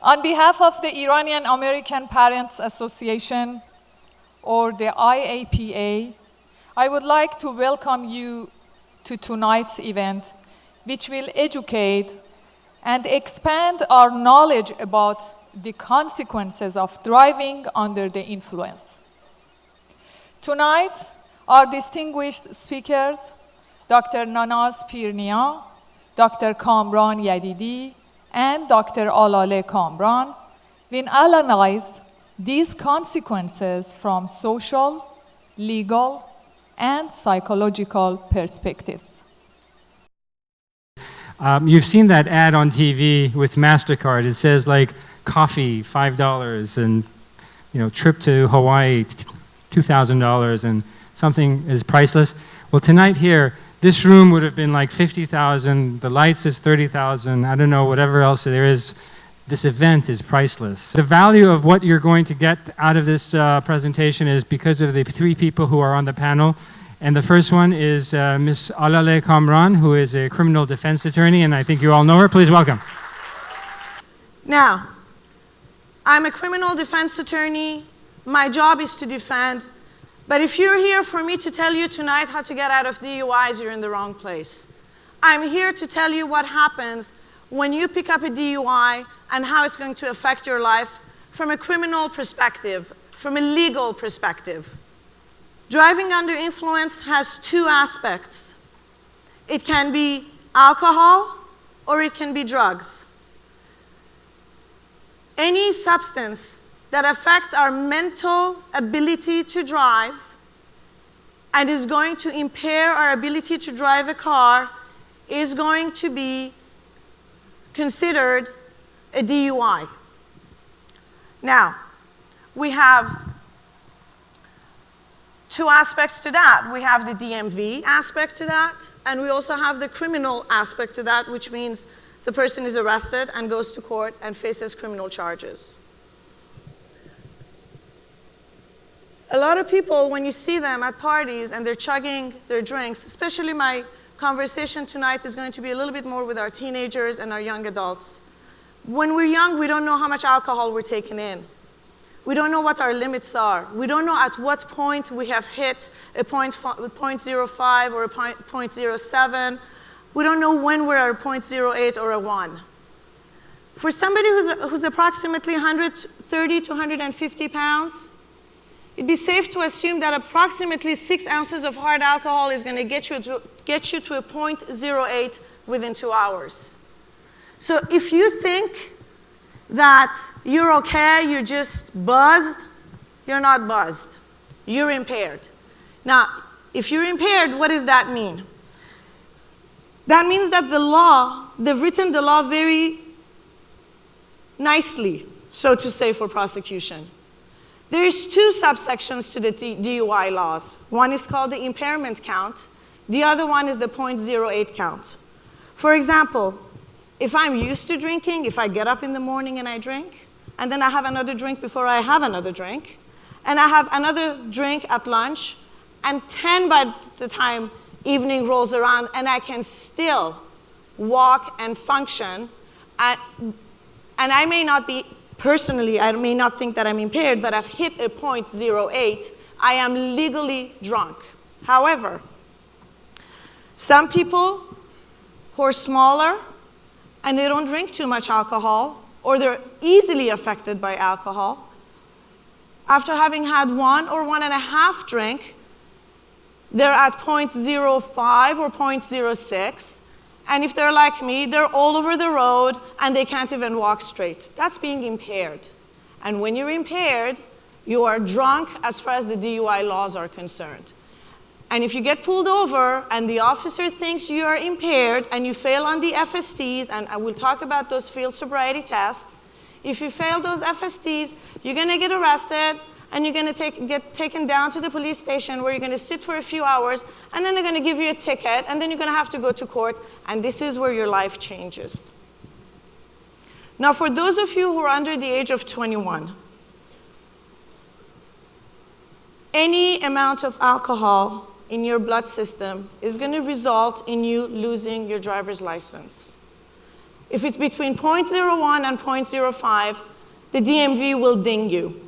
On behalf of the Iranian American Parents Association, or the IAPA, I would like to welcome you to tonight's event, which will educate and expand our knowledge about the consequences of driving under the influence. Tonight, our distinguished speakers, Dr. Nanaz Pirnia, Dr. Kamran Yadidi, and Dr. Alale Kamran, will analyze these consequences from social, legal, and psychological perspectives. You've seen that ad on TV with MasterCard. It says like coffee, $5, and trip to Hawaii, $2,000, and something is priceless. Well, tonight here, this room would have been like 50,000. The lights is 30,000. I don't know, whatever else there is. This event is priceless. The value of what you're going to get out of this presentation is because of the three people who are on the panel. And the first one is Ms. Alale Kamran, who is a criminal defense attorney, and I think you all know her. Please welcome. Now, I'm a criminal defense attorney. My job is to defend. But if you're here for me to tell you tonight how to get out of DUIs, you're in the wrong place. I'm here to tell you what happens when you pick up a DUI and how it's going to affect your life from a criminal perspective, from a legal perspective. Driving under influence has two aspects. It can be alcohol or it can be drugs. Any substance that affects our mental ability to drive and is going to impair our ability to drive a car is going to be considered a DUI. Now, we have two aspects to that. We have the DMV aspect to that, and we also have the criminal aspect to that, which means the person is arrested and goes to court and faces criminal charges. A lot of people, when you see them at parties and they're chugging their drinks, especially my conversation tonight is going to be a little bit more with our teenagers and our young adults. When we're young, we don't know how much alcohol we're taking in. We don't know what our limits are. We don't know at what point we have hit a 0.05 or a 0.07. We don't know when we're at a 0.08 or a 1. For somebody who's approximately 130 to 150 pounds, it'd be safe to assume that approximately 6 ounces of hard alcohol is going to get you to a 0.08 within 2 hours. So if you think that you're okay, you're just buzzed, you're not buzzed. You're impaired. Now, if you're impaired, what does that mean? That means that the law, they've written the law very nicely, so to say, for prosecution. There's two subsections to the DUI laws. One is called the impairment count. The other one is the 0.08 count. For example, if I'm used to drinking, if I get up in the morning and I drink, and then I have another drink before I have another drink, and I have another drink at lunch, and 10 by the time evening rolls around, and I can still walk and function, and I may not be, personally, I may not think that I'm impaired, but I've hit a 0.08, I am legally drunk. However, some people who are smaller and they don't drink too much alcohol, or they're easily affected by alcohol, after having had 1 or 1.5 drink, they're at 0.05 or 0.06, and if they're like me, they're all over the road and they can't even walk straight. That's being impaired. And when you're impaired, you are drunk as far as the DUI laws are concerned. And if you get pulled over and the officer thinks you are impaired and you fail on the FSTs, and I will talk about those field sobriety tests, if you fail those FSTs, you're going to get arrested and you're going to get taken down to the police station where you're going to sit for a few hours, and then they're going to give you a ticket, and then you're going to have to go to court, and this is where your life changes. Now, for those of you who are under the age of 21, any amount of alcohol in your blood system is going to result in you losing your driver's license. If it's between 0.01 and 0.05, the DMV will ding you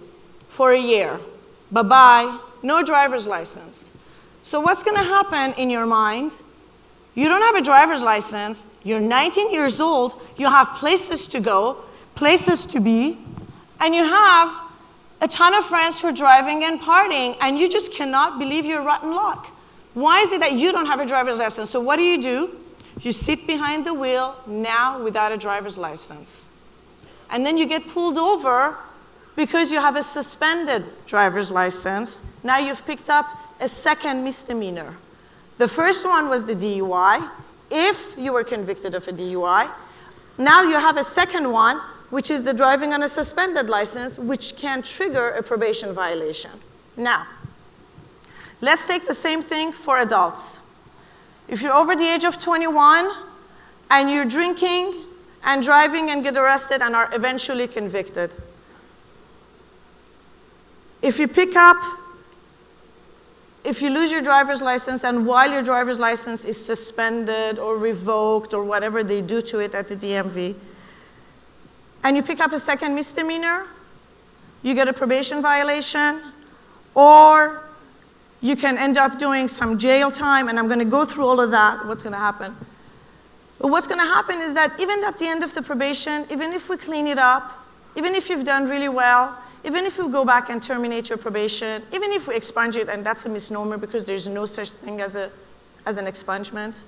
for a year. Bye-bye, no driver's license. So what's going to happen in your mind? You don't have a driver's license, you're 19 years old, you have places to go, places to be, and you have a ton of friends who are driving and partying, and you just cannot believe your rotten luck. Why is it that you don't have a driver's license? So what do? You sit behind the wheel now without a driver's license. And then you get pulled over because you have a suspended driver's license. Now you've picked up a second misdemeanor. The first one was the DUI, if you were convicted of a DUI. Now you have a second one, which is the driving on a suspended license, which can trigger a probation violation. Now, let's take the same thing for adults. If you're over the age of 21 and you're drinking and driving and get arrested and are eventually convicted, if you lose your driver's license and while your driver's license is suspended or revoked or whatever they do to it at the DMV, and you pick up a second misdemeanor, you get a probation violation, or you can end up doing some jail time, and I'm going to go through all of that, what's going to happen. But what's going to happen is that even at the end of the probation, even if we clean it up, even if you've done really well, even if we go back and terminate your probation, even if we expunge it, and that's a misnomer because there's no such thing as an expungement,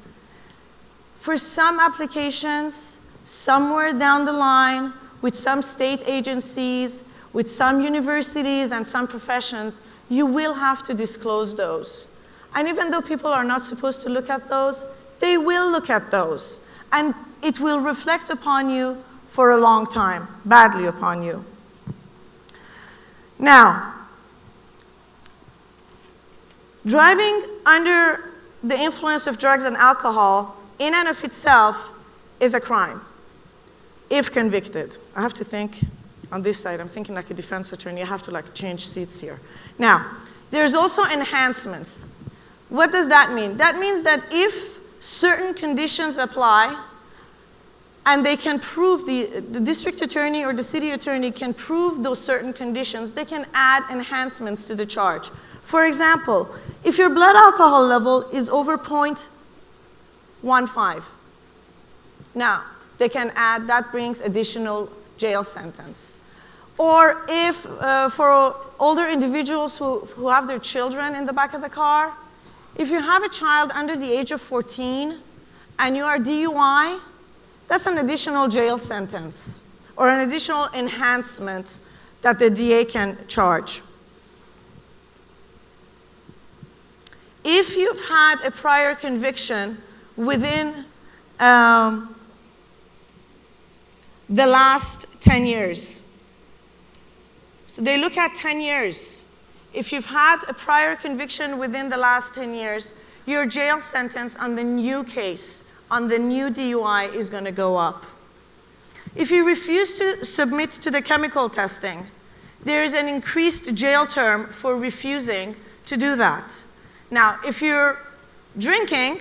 for some applications, somewhere down the line, with some state agencies, with some universities and some professions, you will have to disclose those. And even though people are not supposed to look at those, they will look at those. And it will reflect upon you for a long time, badly upon you. Now, driving under the influence of drugs and alcohol in and of itself is a crime, if convicted. I have to think on this side. I'm thinking like a defense attorney. I have to change seats here. Now, there's also enhancements. What does that mean? That means that if certain conditions apply, and they can prove, the district attorney or the city attorney can prove those certain conditions, they can add enhancements to the charge. For example, if your blood alcohol level is over 0.15, now they can add, that brings additional jail sentence. Or if, for older individuals who have their children in the back of the car, if you have a child under the age of 14 and you are DUI, that's an additional jail sentence or an additional enhancement that the DA can charge. If you've had a prior conviction within the last 10 years, so they look at 10 years. If you've had a prior conviction within the last 10 years, your jail sentence on the new case, on the new DUI, is going to go up. If you refuse to submit to the chemical testing, there is an increased jail term for refusing to do that. Now, if you're drinking,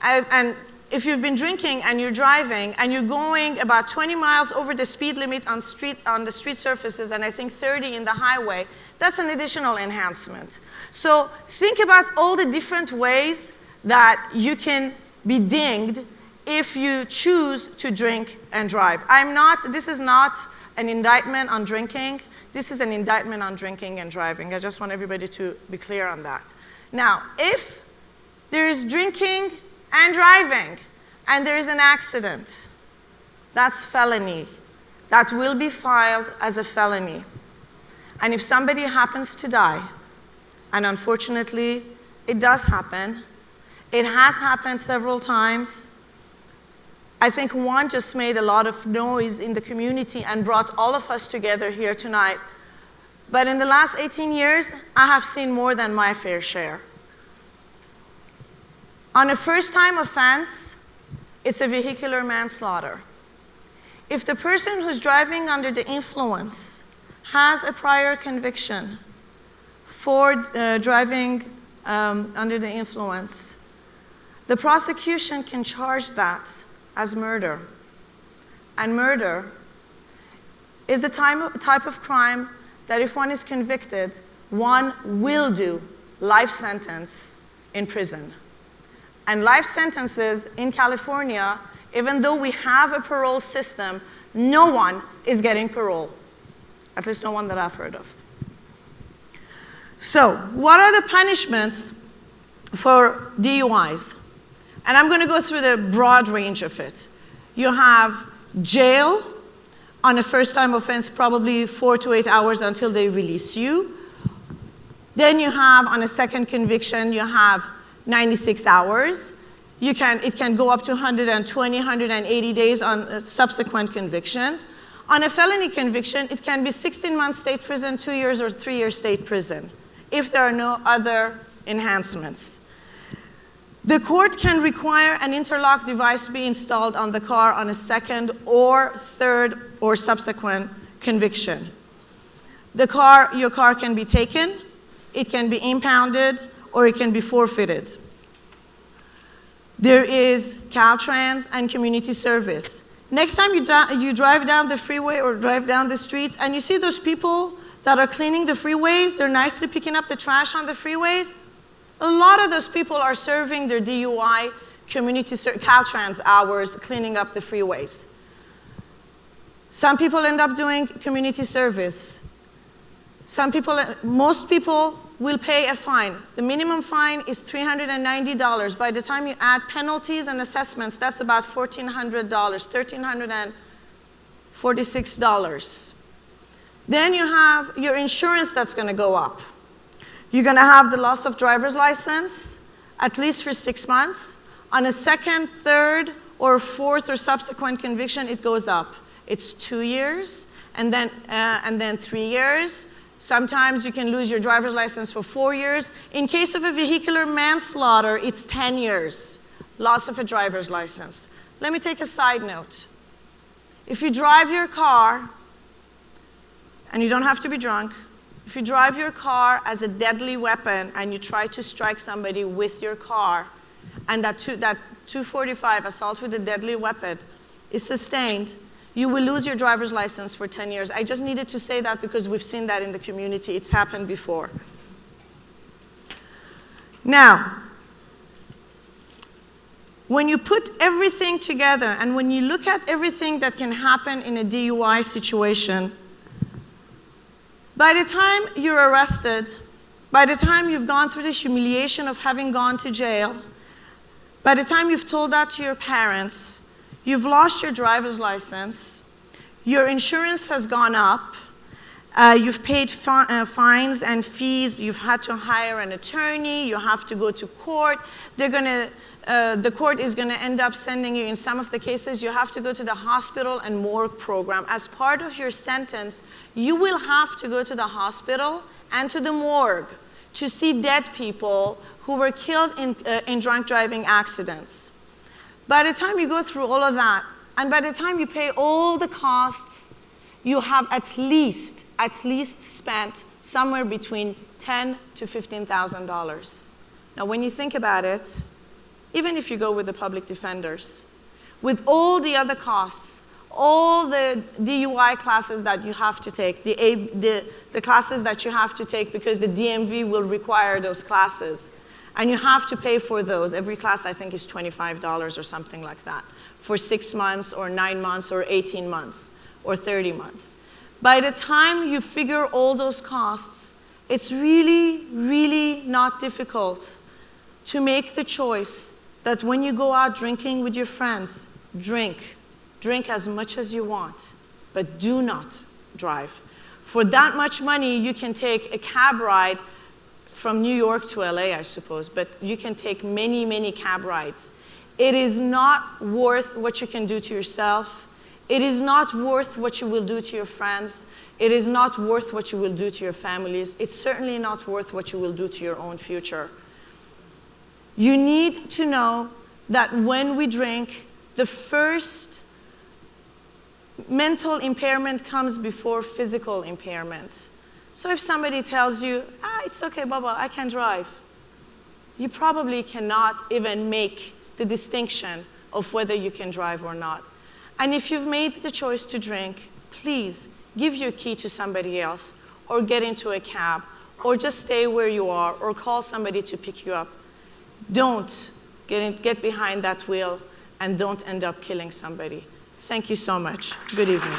and if you've been drinking and you're driving and you're going about 20 miles over the speed limit on the street surfaces, and I think 30 in the highway, that's an additional enhancement. So think about all the different ways that you can be dinged if you choose to drink and drive. This is not an indictment on drinking. This is an indictment on drinking and driving. I just want everybody to be clear on that. Now, if there is drinking and driving and there is an accident, that's felony. That will be filed as a felony. And if somebody happens to die, and unfortunately it does happen, it has happened several times. I think one just made a lot of noise in the community and brought all of us together here tonight. But in the last 18 years, I have seen more than my fair share. On a first-time offense, it's a vehicular manslaughter. If the person who's driving under the influence has a prior conviction for driving under the influence, the prosecution can charge that as murder. and murder is the type of crime that if one is convicted, one will do life sentence in prison. And life sentences in California, even though we have a parole system, no one is getting parole. At least no one that I've heard of. So, what are the punishments for DUIs? And I'm going to go through the broad range of it. You have jail on a first-time offense, probably 4 to 8 hours until they release you. Then you have, on a second conviction, you have 96 hours. It can go up to 120, 180 days on subsequent convictions. On a felony conviction, it can be 16 months state prison, 2 years, or 3 years state prison, if there are no other enhancements. The court can require an interlock device be installed on the car on a second or third or subsequent conviction. Your car can be taken, it can be impounded, or it can be forfeited. There is Caltrans and community service. Next time you drive down the freeway or drive down the streets and you see those people that are cleaning the freeways, they're nicely picking up the trash on the freeways, a lot of those people are serving their DUI Caltrans hours cleaning up the freeways. Some people end up doing community service. Most people will pay a fine. The minimum fine is $390. By the time you add penalties and assessments, that's about $1,400, $1,346. Then you have your insurance that's going to go up. You're going to have the loss of driver's license, at least for 6 months. On a second, third, or fourth or subsequent conviction, it goes up. It's 2 years, and then 3 years. Sometimes you can lose your driver's license for 4 years. In case of a vehicular manslaughter, it's 10 years, loss of a driver's license. Let me take a side note. If you drive your car, and you don't have to be drunk, if you drive your car as a deadly weapon and you try to strike somebody with your car, and that 245 assault with a deadly weapon is sustained, you will lose your driver's license for 10 years. I just needed to say that because we've seen that in the community. It's happened before. Now, when you put everything together and when you look at everything that can happen in a DUI situation, by the time you're arrested, by the time you've gone through the humiliation of having gone to jail, by the time you've told that to your parents, you've lost your driver's license, your insurance has gone up, you've paid fines and fees, you've had to hire an attorney, you have to go to court, the court is going to end up sending you, in some of the cases, you have to go to the hospital and morgue program. As part of your sentence, you will have to go to the hospital and to the morgue to see dead people who were killed in drunk driving accidents. By the time you go through all of that, and by the time you pay all the costs, you have at least spent somewhere between $10,000 to $15,000. Now, when you think about it, even if you go with the public defenders, with all the other costs, all the DUI classes that you have to take, the classes that you have to take because the DMV will require those classes, and you have to pay for those. Every class, I think, is $25 or something like that for 6 months or 9 months or 18 months or 30 months. By the time you figure all those costs, it's really, really not difficult to make the choice that when you go out drinking with your friends, drink as much as you want, but do not drive. For that much money, you can take a cab ride from New York to LA, I suppose, but you can take many, many cab rides. It is not worth what you can do to yourself. It is not worth what you will do to your friends. It is not worth what you will do to your families. It's certainly not worth what you will do to your own future. You need to know that when we drink, the first mental impairment comes before physical impairment. So if somebody tells you, it's okay, Baba, I can drive, you probably cannot even make the distinction of whether you can drive or not. And if you've made the choice to drink, please give your key to somebody else, or get into a cab, or just stay where you are, or call somebody to pick you up. Don't get behind that wheel, and don't end up killing somebody. Thank you so much. Good evening.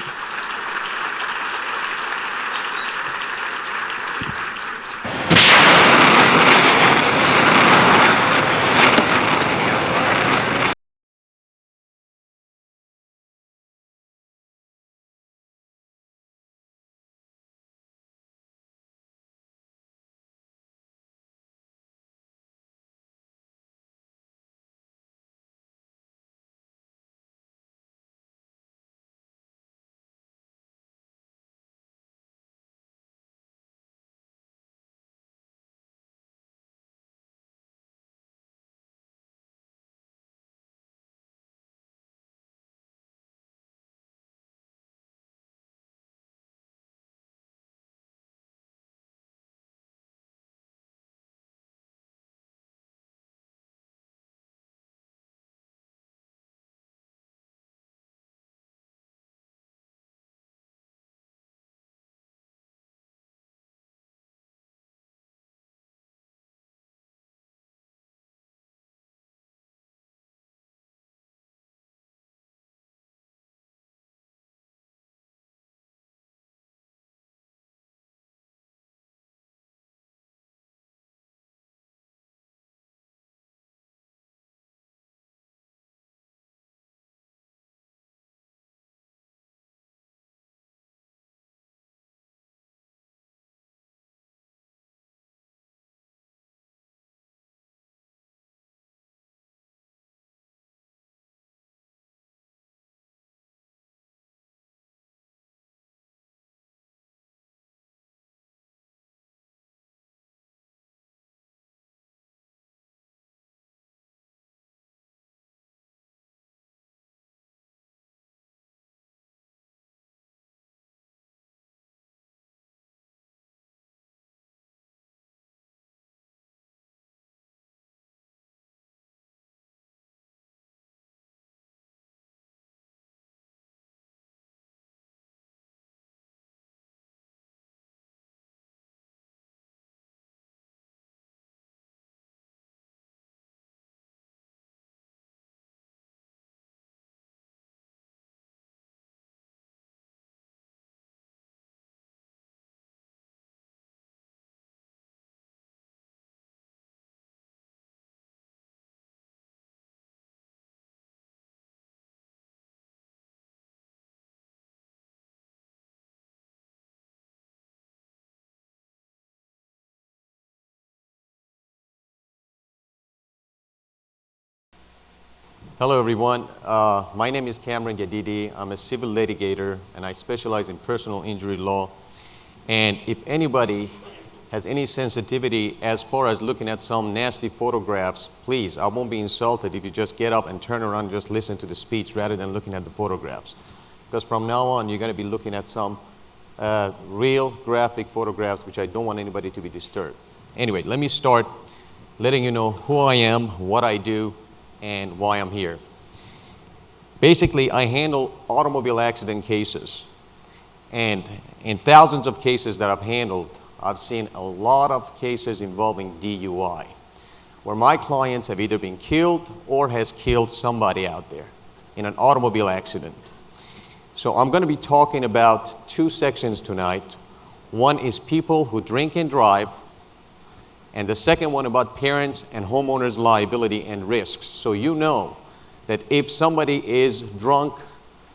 Hello, everyone. My name is Cameron Yadidi. I'm a civil litigator, and I specialize in personal injury law. And if anybody has any sensitivity as far as looking at some nasty photographs, please, I won't be insulted if you just get up and turn around and just listen to the speech rather than looking at the photographs. Because from now on, you're going to be looking at some real graphic photographs, which I don't want anybody to be disturbed. Anyway, let me start letting you know who I am, what I do, and why I'm here. Basically, I handle automobile accident cases. And in thousands of cases that I've handled, I've seen a lot of cases involving DUI, where my clients have either been killed or has killed somebody out there in an automobile accident. So I'm going to be talking about two sections tonight. One is people who drink and drive, and the second one about parents and homeowners' liability and risks. So you know that if somebody is drunk,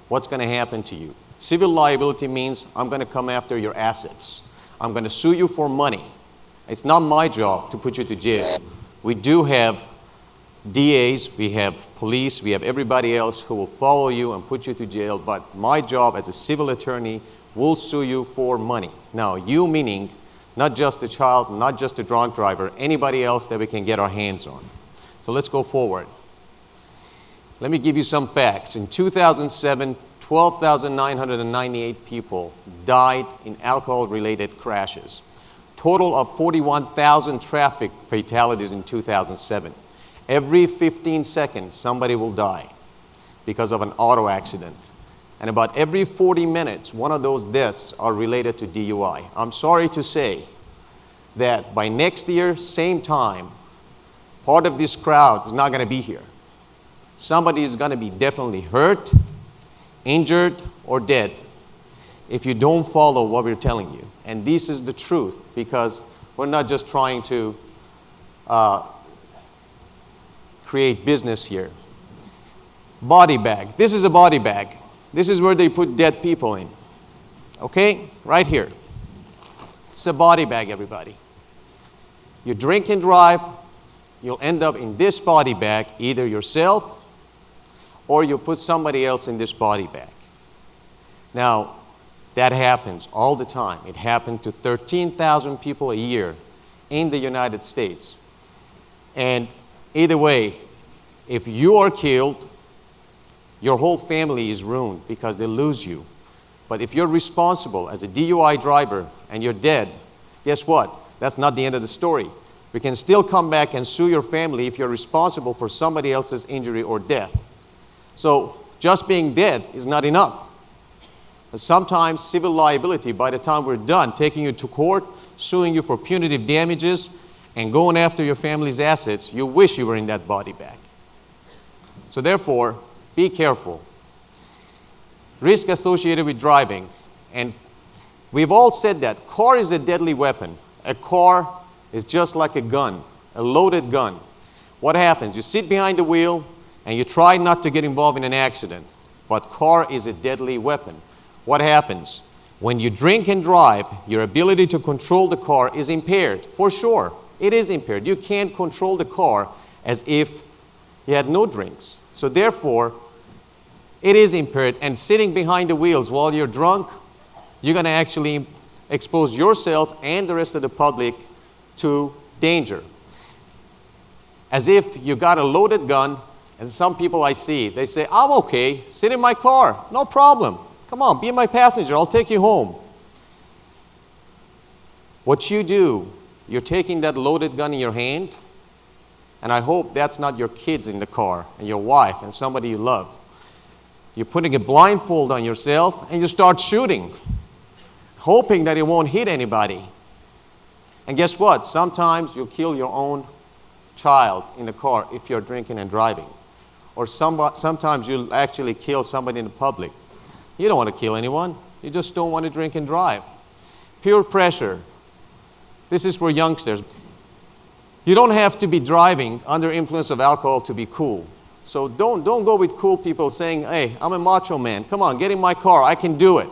what's going to happen to you? Civil liability means I'm going to come after your assets. I'm going to sue you for money. It's not my job to put you to jail. We do have DAs, we have police, we have everybody else who will follow you and put you to jail, but my job as a civil attorney will sue you for money. Now, you meaning not just the child, not just the drunk driver, anybody else that we can get our hands on. So let's go forward. Let me give you some facts. In 2007, 12,998 people died in alcohol-related crashes. Total of 41,000 traffic fatalities in 2007. Every 15 seconds, somebody will die because of an auto accident. And about every 40 minutes, one of those deaths are related to DUI. I'm sorry to say that by next year, same time, part of this crowd is not going to be here. Somebody is going to be definitely hurt, injured, or dead if you don't follow what we're telling you. And this is the truth, because we're not just trying to create business here. Body bag. This is a body bag. This is where they put dead people in. Okay? Right here. It's a body bag, everybody. You drink and drive, you'll end up in this body bag, either yourself or you put somebody else in this body bag. Now, that happens all the time. It happened to 13,000 people a year in the United States. And either way, if you are killed, your whole family is ruined because they lose you. But if you're responsible as a DUI driver and you're dead, guess what? That's not the end of the story. We can still come back and sue your family if you're responsible for somebody else's injury or death. So just being dead is not enough. But sometimes civil liability, by the time we're done taking you to court, suing you for punitive damages, and going after your family's assets, you wish you were in that body bag. So therefore, be careful. Risk associated with driving. And we've all said that car is a deadly weapon. A car is just like a gun, a loaded gun. What happens? You sit behind the wheel and you try not to get involved in an accident. But car is a deadly weapon. What happens? When you drink and drive, your ability to control the car is impaired. For sure, it is impaired. You can't control the car as if you had no drinks. So therefore, it is impaired, and sitting behind the wheels while you're drunk, you're going to actually expose yourself and the rest of the public to danger. As if you got a loaded gun, and some people I see, they say, I'm okay, sit in my car, no problem. Come on, be my passenger, I'll take you home. What you do, you're taking that loaded gun in your hand, and I hope that's not your kids in the car, and your wife, and somebody you love. You're putting a blindfold on yourself and you start shooting, hoping that it won't hit anybody. And guess what? Sometimes you'll kill your own child in the car if you're drinking and driving. Or sometimes you'll actually kill somebody in the public. You don't want to kill anyone. You just don't want to drink and drive. Peer pressure. This is for youngsters. You don't have to be driving under influence of alcohol to be cool. So don't go with cool people saying, hey, I'm a macho man. Come on, get in my car. I can do it.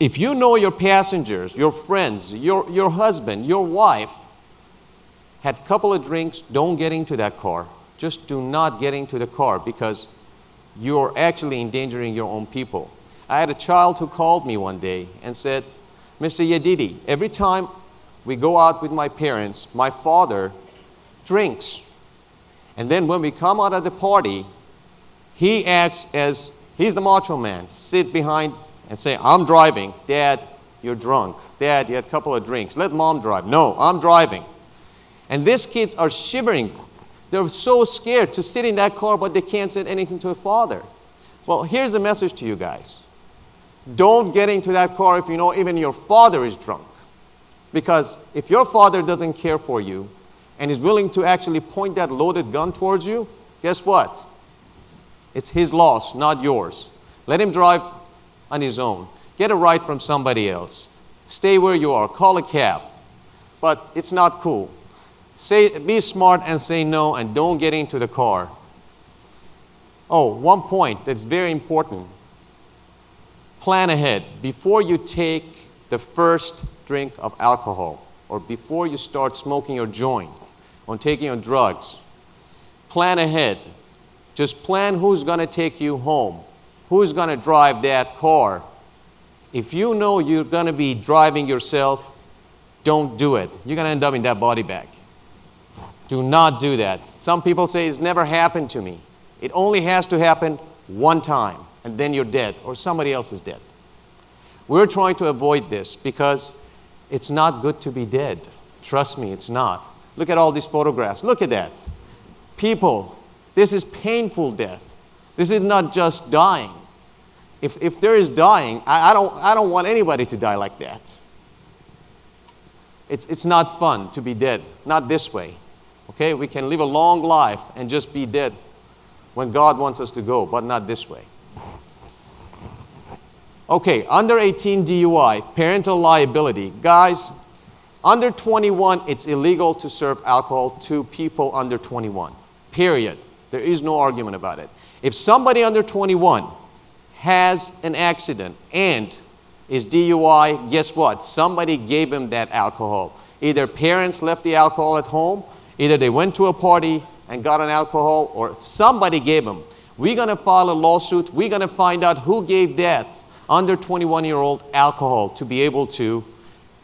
If you know your passengers, your friends, your husband, your wife had a couple of drinks, don't get into that car. Just do not get into the car because you're actually endangering your own people. I had a child who called me one day and said, Mr. Yedidi, every time we go out with my parents, my father drinks. And then when we come out of the party, he acts as, he's the macho man, sit behind and say, I'm driving. Dad, you're drunk. Dad, you had a couple of drinks. Let mom drive. No, I'm driving. And these kids are shivering. They're so scared to sit in that car, but they can't say anything to a father. Well, here's the message to you guys. Don't get into that car if you know even your father is drunk. Because if your father doesn't care for you, and is willing to actually point that loaded gun towards you, guess what? It's his loss, not yours. Let him drive on his own. Get a ride from somebody else. Stay where you are. Call a cab. But it's not cool. Be smart and say no, and don't get into the car. Oh, one point that's very important. Plan ahead. Before you take the first drink of alcohol, or before you start smoking your joint, on taking on drugs, plan ahead. Just plan who's going to take you home, who's going to drive that car. If you know you're going to be driving yourself, don't do it. You're going to end up in that body bag. Do not do that. Some people say it's never happened to me. It only has to happen one time, and then you're dead, or somebody else is dead. We're trying to avoid this because it's not good to be dead. Trust me, it's not. Look at all these photographs. Look at that. People, this is painful death. This is not just dying. If there is dying, I don't want anybody to die like that. It's not fun to be dead, not this way. Okay, we can live a long life and just be dead when God wants us to go, but not this way. Okay, under 18 DUI, parental liability. Guys, under 21, it's illegal to serve alcohol to people under 21. Period. There is no argument about it. If somebody under 21 has an accident and is DUI, guess what? Somebody gave him that alcohol. Either parents left the alcohol at home, either they went to a party and got an alcohol, or somebody gave them. We're going to file a lawsuit. We're going to find out who gave that under 21-year-old alcohol to be able to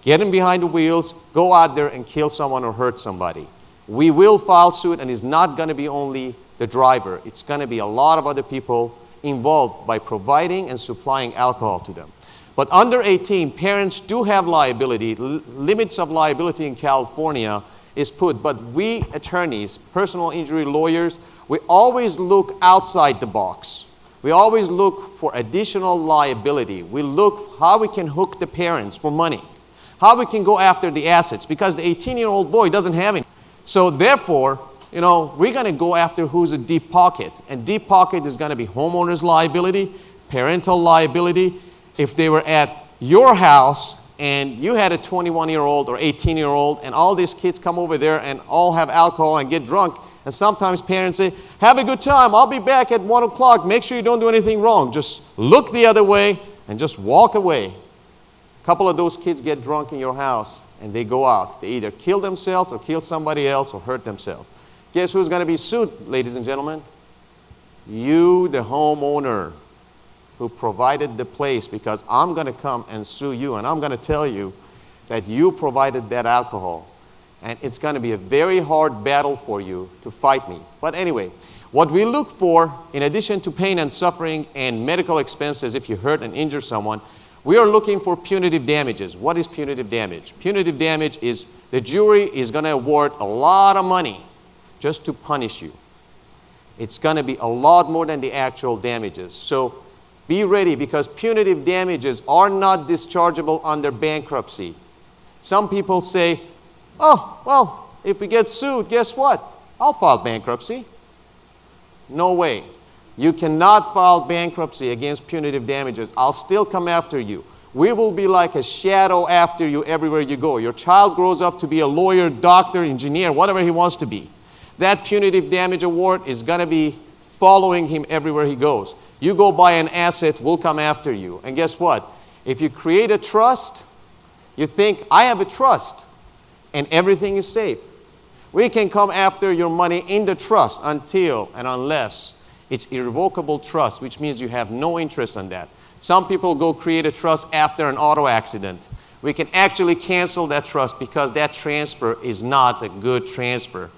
get him behind the wheels, go out there and kill someone or hurt somebody. We will file suit, and it's not going to be only the driver. It's going to be a lot of other people involved by providing and supplying alcohol to them. But under 18, parents do have liability. Limits of liability in California is put, but we attorneys, personal injury lawyers, we always look outside the box. We always look for additional liability. We look how we can hook the parents for money, how we can go after the assets, because the 18-year-old boy doesn't have any. So therefore, we're going to go after who's a deep pocket. And deep pocket is going to be homeowners liability, parental liability. If they were at your house and you had a 21-year-old or 18-year-old and all these kids come over there and all have alcohol and get drunk, and sometimes parents say, have a good time, I'll be back at 1 o'clock, make sure you don't do anything wrong. Just look the other way and just walk away. A couple of those kids get drunk in your house and they go out. They either kill themselves or kill somebody else or hurt themselves. Guess who's going to be sued, ladies and gentlemen? You, the homeowner, who provided the place, because I'm going to come and sue you and I'm going to tell you that you provided that alcohol. And it's going to be a very hard battle for you to fight me. But anyway, what we look for, in addition to pain and suffering and medical expenses if you hurt and injure someone, we are looking for punitive damages. What is punitive damage? Punitive damage is the jury is going to award a lot of money just to punish you. It's going to be a lot more than the actual damages. So be ready, because punitive damages are not dischargeable under bankruptcy. Some people say, oh, well, if we get sued, guess what? I'll file bankruptcy. No way. You cannot file bankruptcy against punitive damages. I'll still come after you. We will be like a shadow after you everywhere you go. Your child grows up to be a lawyer, doctor, engineer, whatever he wants to be. That punitive damage award is going to be following him everywhere he goes. You go buy an asset, we'll come after you. And guess what? If you create a trust, you think, I have a trust, and everything is safe. We can come after your money in the trust until and unless it's irrevocable trust, which means you have no interest in that. Some people go create a trust after an auto accident. We can actually cancel that trust because that transfer is not a good transfer.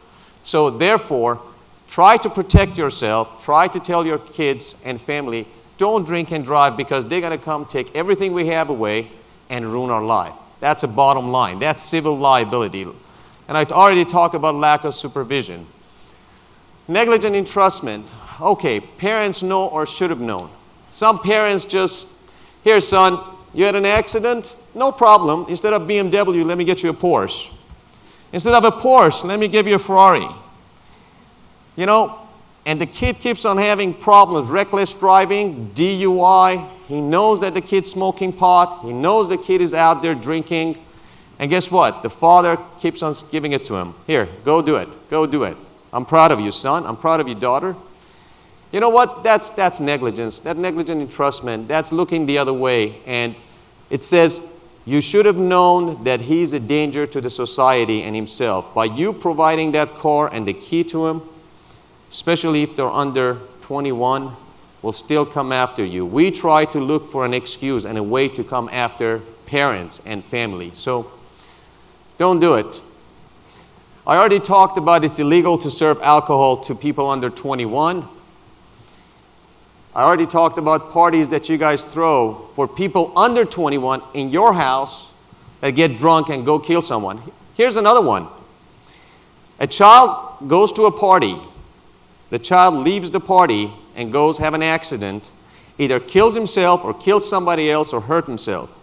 So therefore, try to protect yourself. Try to tell your kids and family, don't drink and drive, because they're going to come take everything we have away and ruin our life. That's a bottom line. That's civil liability. And I already talked about lack of supervision. Negligent entrustment. Okay, parents know or should have known. Some parents just, here son, you had an accident? No problem. Instead of BMW, let me get you a Porsche. Instead of a Porsche, let me give you a Ferrari. And the kid keeps on having problems, reckless driving, DUI. He knows that the kid's smoking pot. He knows the kid is out there drinking. And guess what? The father keeps on giving it to him. Here, go do it. Go do it. I'm proud of you, son. I'm proud of you, daughter. You know what? That's negligence. That negligent entrustment, that's looking the other way. And it says, you should have known that he's a danger to the society and himself. By you providing that car and the key to him, especially if they're under 21, will still come after you. We try to look for an excuse and a way to come after parents and family. So don't do it. I already talked about it's illegal to serve alcohol to people under 21. I already talked about parties that you guys throw for people under 21 in your house that get drunk and go kill someone. Here's another one. A child goes to a party. The child leaves the party and goes have an accident. either kills himself or kills somebody else or hurt himself.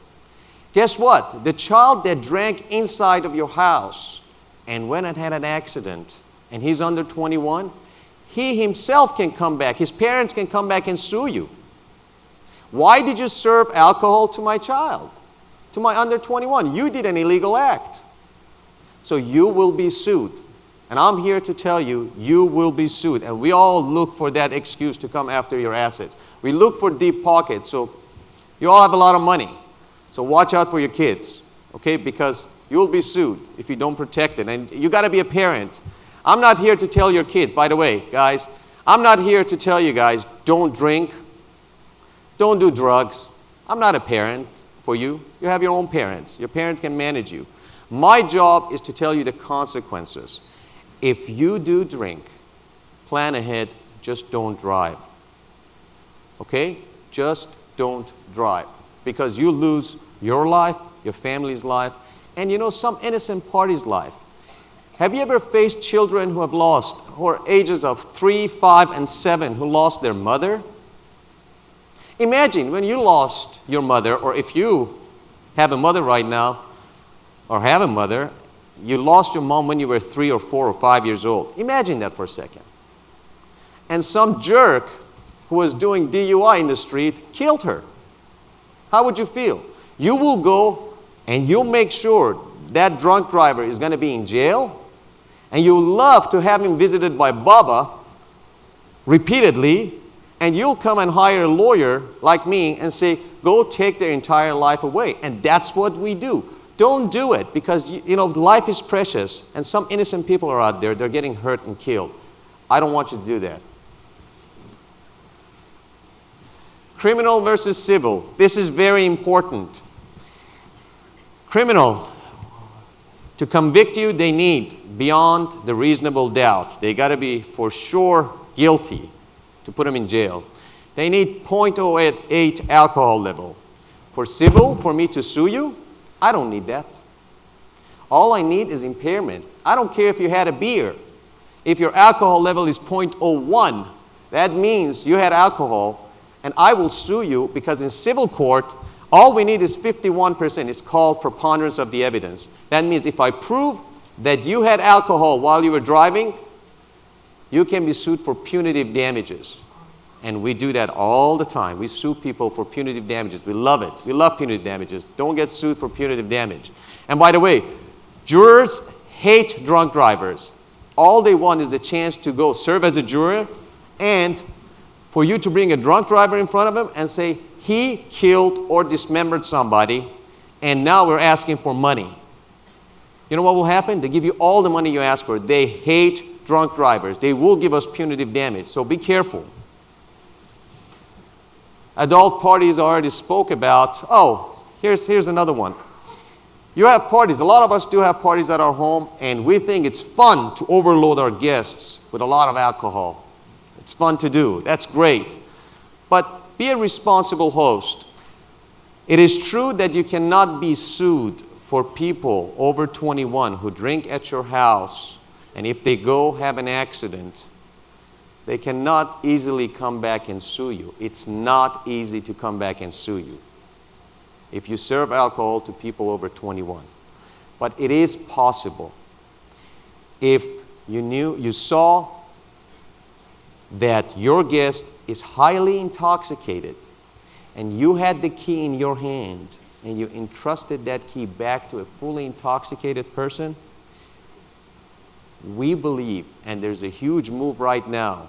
Guess what? The child that drank inside of your house and went and had an accident, and he's under 21, he himself can come back. His parents can come back and sue you. Why did you serve alcohol to my child, to my under 21? You did an illegal act. So you will be sued. And I'm here to tell you, you will be sued. And we all look for that excuse to come after your assets. We look for deep pockets. So you all have a lot of money. So watch out for your kids, okay? Because you'll be sued if you don't protect it. And you got to be a parent. I'm not here to tell your kids, by the way, guys, I'm not here to tell you guys, don't drink, don't do drugs. I'm not a parent for you. You have your own parents. Your parents can manage you. My job is to tell you the consequences. If you do drink, plan ahead, just don't drive. Okay? Just don't drive. Because you lose your life, your family's life, and some innocent party's life. Have you ever faced children who are ages of 3, 5, and 7 who lost their mother? Imagine when you lost your mother, or if you have a mother right now, or have a mother, you lost your mom when you were 3 or 4 or 5 years old. Imagine that for a second. And some jerk who was doing DUI in the street killed her. How would you feel? You will go and you'll make sure that drunk driver is going to be in jail, and you'll love to have him visited by Baba repeatedly, and you'll come and hire a lawyer like me and say, go take their entire life away. And that's what we do. Don't do it, because life is precious, and some innocent people are out there, they're getting hurt and killed. I don't want you to do that. Criminal versus civil. This is very important. Criminal, to convict you, they need beyond the reasonable doubt. They got to be for sure guilty to put them in jail. They need 0.08 alcohol level. For civil, for me to sue you, I don't need that. All I need is impairment. I don't care if you had a beer. If your alcohol level is 0.01, that means you had alcohol, and I will sue you, because in civil court, all we need is 51%. It's called preponderance of the evidence. That means if I prove that you had alcohol while you were driving, you can be sued for punitive damages. And we do that all the time. We sue people for punitive damages. We love it. We love punitive damages. Don't get sued for punitive damage. And by the way, jurors hate drunk drivers. All they want is the chance to go serve as a juror, and for you to bring a drunk driver in front of him and say, he killed or dismembered somebody, and now we're asking for money. You know what will happen? They give you all the money you ask for. They hate drunk drivers. They will give us punitive damage, so be careful. Adult parties I already spoke about. Oh, here's another one. You have parties. A lot of us do have parties at our home, and we think it's fun to overload our guests with a lot of alcohol. It's fun to do. That's great. But be a responsible host. It is true that you cannot be sued for people over 21 who drink at your house, and if they go have an accident, they cannot easily come back and sue you. It's not easy to come back and sue you if you serve alcohol to people over 21. But it is possible. If you saw that your guest is highly intoxicated, and you had the key in your hand, and you entrusted that key back to a fully intoxicated person, we believe, and there's a huge move right now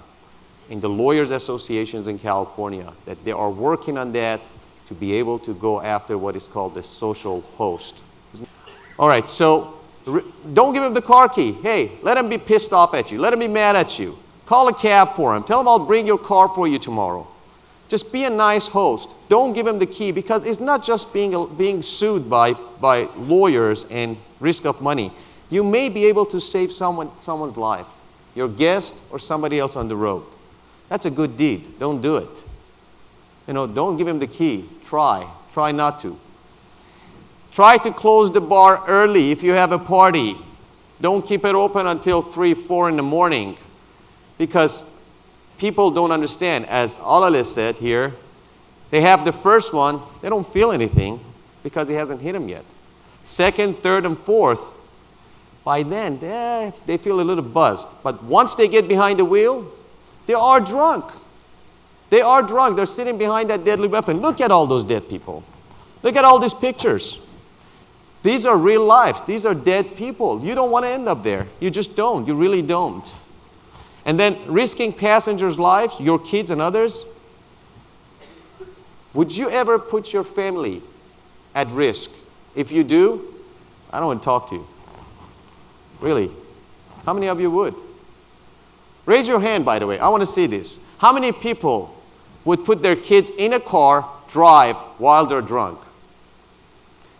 in the lawyers' associations in California, that they are working on that to be able to go after what is called the social host. All right, so don't give him the car key. Hey, let him be pissed off at you. Let him be mad at you. Call a cab for him. Tell him I'll bring your car for you tomorrow. Just be a nice host. Don't give him the key, because it's not just being sued by lawyers and risk of money. You may be able to save someone's life, your guest or somebody else on the road. That's a good deed. Don't do it. Don't give him the key. Try not to. Try to close the bar early if you have a party. Don't keep it open until 3, 4 in the morning, because people don't understand. As Alale said here, They have the first one, they don't feel anything because he hasn't hit them yet. Second, third, and fourth, by then, they feel a little buzzed. But once they get behind the wheel, they are drunk. They are drunk. They're sitting behind that deadly weapon. Look at all those dead people. Look at all these pictures. These are real lives. These are dead people. You don't want to end up there. You just don't. You really don't. And then risking passengers' lives, your kids and others. Would you ever put your family at risk? If you do, I don't want to talk to you. Really. How many of you would? Raise your hand, by the way. I want to see this. How many people would put their kids in a car, drive while they're drunk?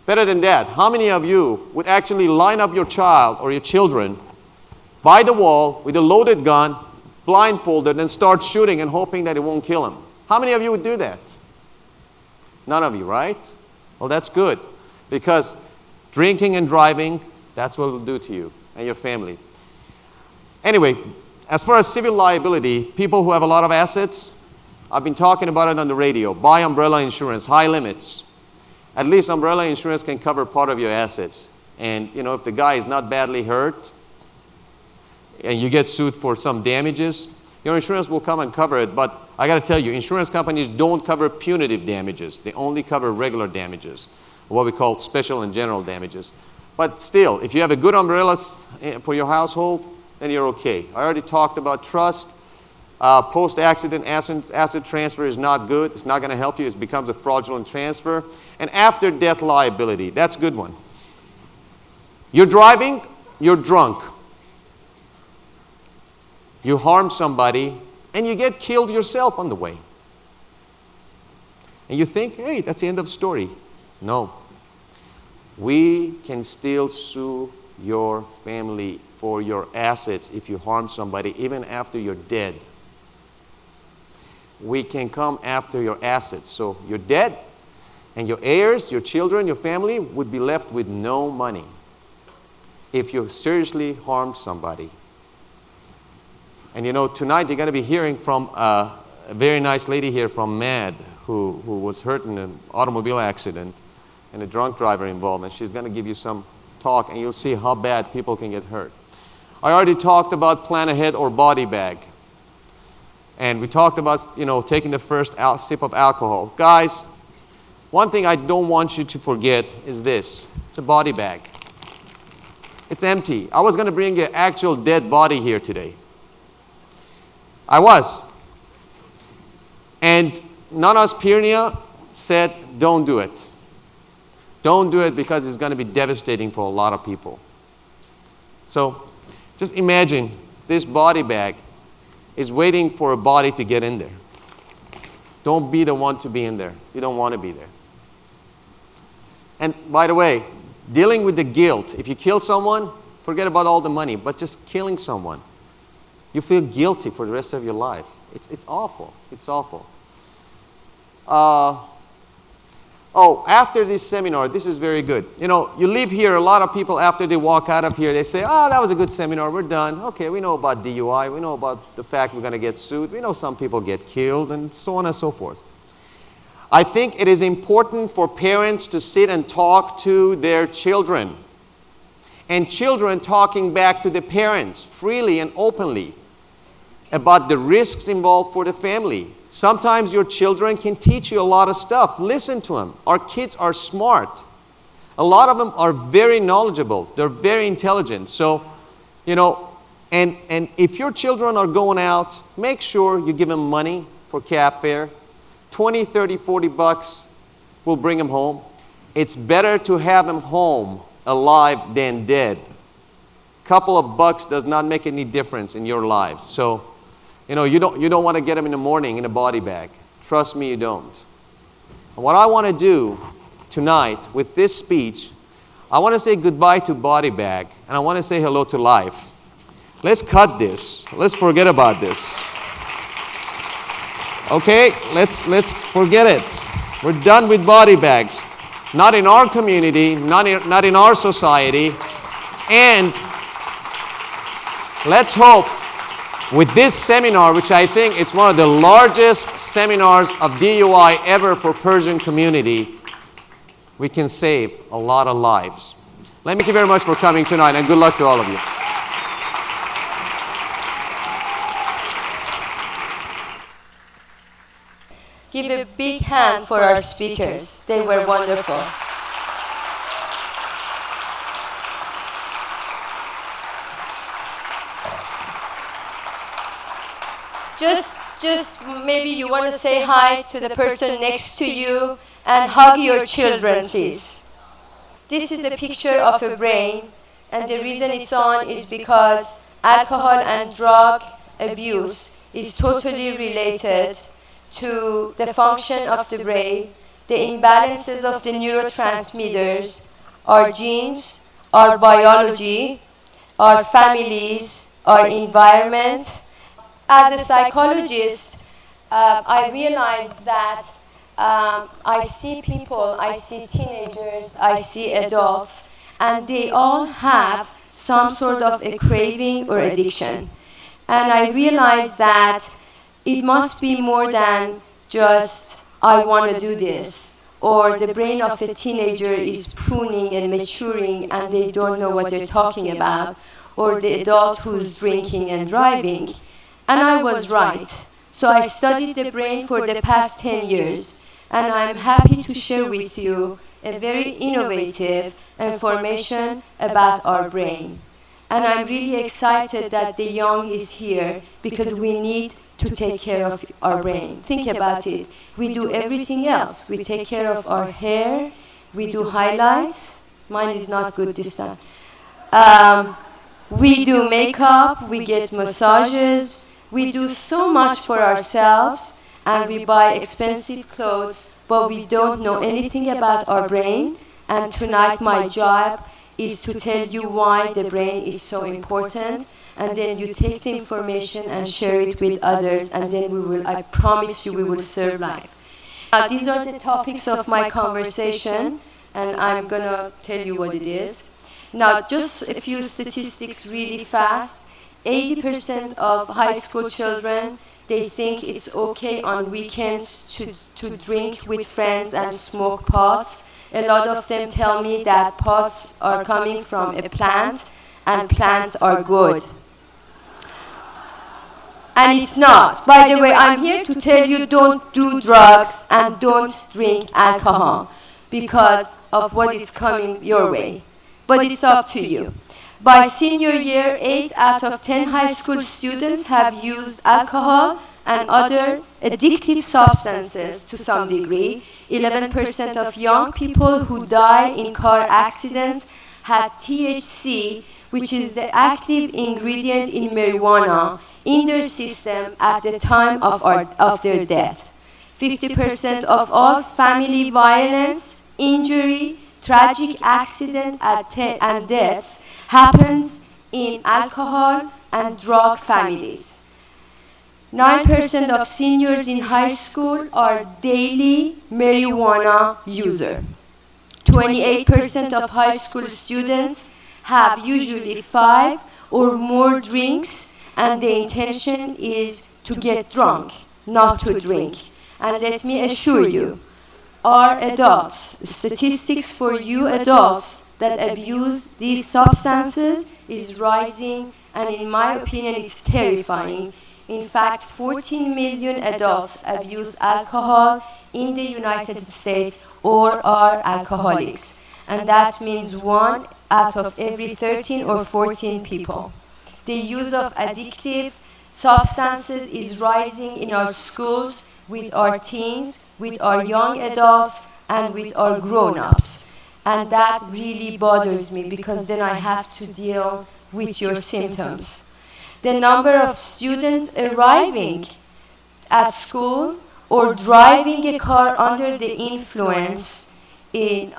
Better than that, how many of you would actually line up your child or your children by the wall with a loaded gun, blindfolded, and start shooting and hoping that it won't kill them? How many of you would do that? None of you, right? Well, that's good, because drinking and driving, that's what it will do to you and your family. Anyway, as far as civil liability, people who have a lot of assets, I've been talking about it on the radio. Buy umbrella insurance, high limits. At least umbrella insurance can cover part of your assets. And if the guy is not badly hurt and you get sued for some damages, your insurance will come and cover it. But I got to tell you, insurance companies don't cover punitive damages. They only cover regular damages, what we call special and general damages. But still, if you have a good umbrella for your household, then you're okay. I already talked about trust. Post-accident asset transfer is not good. It's not going to help you. It becomes a fraudulent transfer. And after-death liability, that's a good one. You're driving, you're drunk. You harm somebody, and you get killed yourself on the way. And you think, hey, that's the end of the story. No. We can still sue your family for your assets if you harm somebody, even after you're dead. We can come after your assets. So you're dead, and your heirs, your children, your family would be left with no money if you seriously harm somebody. And tonight you're going to be hearing from a very nice lady here from MAD who was hurt in an automobile accident and a drunk driver involved. And she's going to give you some talk, and you'll see how bad people can get hurt. I already talked about plan ahead or body bag. And we talked about, taking the first sip of alcohol. Guys, one thing I don't want you to forget is this. It's a body bag. It's empty. I was going to bring an actual dead body here today. I was. And Nanas Pirnia said, don't do it. Don't do it because it's going to be devastating for a lot of people. So just imagine this body bag is waiting for a body to get in there. Don't be the one to be in there. You don't want to be there. And by the way, dealing with the guilt, if you kill someone, forget about all the money, but just killing someone, you feel guilty for the rest of your life. It's awful. It's awful. After this seminar, this is very good. You leave here, a lot of people, after they walk out of here, they say, that was a good seminar, we're done. Okay, we know about DUI, we know about the fact we're going to get sued, we know some people get killed, and so on and so forth. I think it is important for parents to sit and talk to their children, and children talking back to the parents freely and openly about the risks involved for the family. Sometimes your children can teach you a lot of stuff. Listen to them. Our kids are smart. A lot of them are very knowledgeable. They're very intelligent. So, and if your children are going out, make sure you give them money for cab fare. 20, 30, 40 bucks will bring them home. It's better to have them home alive than dead. Couple of bucks does not make any difference in your lives. So, you don't want to get them in the morning in a body bag. Trust me, you don't. And what I want to do tonight with this speech, I want to say goodbye to body bag, and I want to say hello to life. Let's cut this. Let's forget about this. Okay? Let's forget it. We're done with body bags. Not in our community, not in our society. And let's hope With this seminar, which I think it's one of the largest seminars of DUI ever for Persian community, we can save a lot of lives. Thank you very much for coming tonight, and good luck to all of you. Give a big hand for our speakers. They were wonderful. Just maybe you want to say hi to the person next to you and hug your children, please. This is a picture of a brain, and the reason it's on is because alcohol and drug abuse is totally related to the function of the brain, the imbalances of the neurotransmitters, our genes, our biology, our families, our environment. As a psychologist, I realized that I see people, I see teenagers, I see adults, and they all have some sort of a craving or addiction. And I realized that it must be more than just, I want to do this, or the brain of a teenager is pruning and maturing and they don't know what they're talking about, or the adult who's drinking and driving. And I was right. So I studied the brain for the past 10 years, and I'm happy to share with you a very innovative information about our brain. And I'm really excited that the young is here because we need to take care of our brain. Think about it. We do everything else. We take care of our hair. We do highlights. Mine is not good this time. We do makeup. We get massages. We do so much for ourselves, and we buy expensive clothes, but we don't know anything about our brain. And tonight my job is to tell you why the brain is so important, and then you take the information and share it with others, and then we will, I promise you, we will serve life. These are the topics of my conversation, and I'm going to tell you what it is. Now, just a few statistics really fast. 80% of high school children, they think it's okay on weekends to drink with friends and smoke pots. A lot of them tell me that pots are coming from a plant and plants are good. And it's not. By the way, I'm here to tell you don't do drugs and don't drink alcohol because of what is coming your way. But it's up to you. By senior year, 8 out of 10 high school students have used alcohol and other addictive substances to some degree. 11% of young people who die in car accidents had THC, which is the active ingredient in marijuana, in their system at the time of their death. 50% of all family violence, injury, tragic accident and deaths happens in alcohol and drug families. 9% of seniors in high school are daily marijuana users. 28% of high school students have usually 5 or more drinks, and the intention is to get drunk, not to drink. And let me assure you, our adults, statistics for you adults that abuse these substances is rising, and in my opinion, it's terrifying. In fact, 14 million adults abuse alcohol in the United States or are alcoholics. And that means 1 out of every 13 or 14 people. The use of addictive substances is rising in our schools, with our teens, with our young adults, and with our grown-ups. And that really bothers me because then I have to deal with your symptoms. The number of students arriving at school or driving a car under the influence in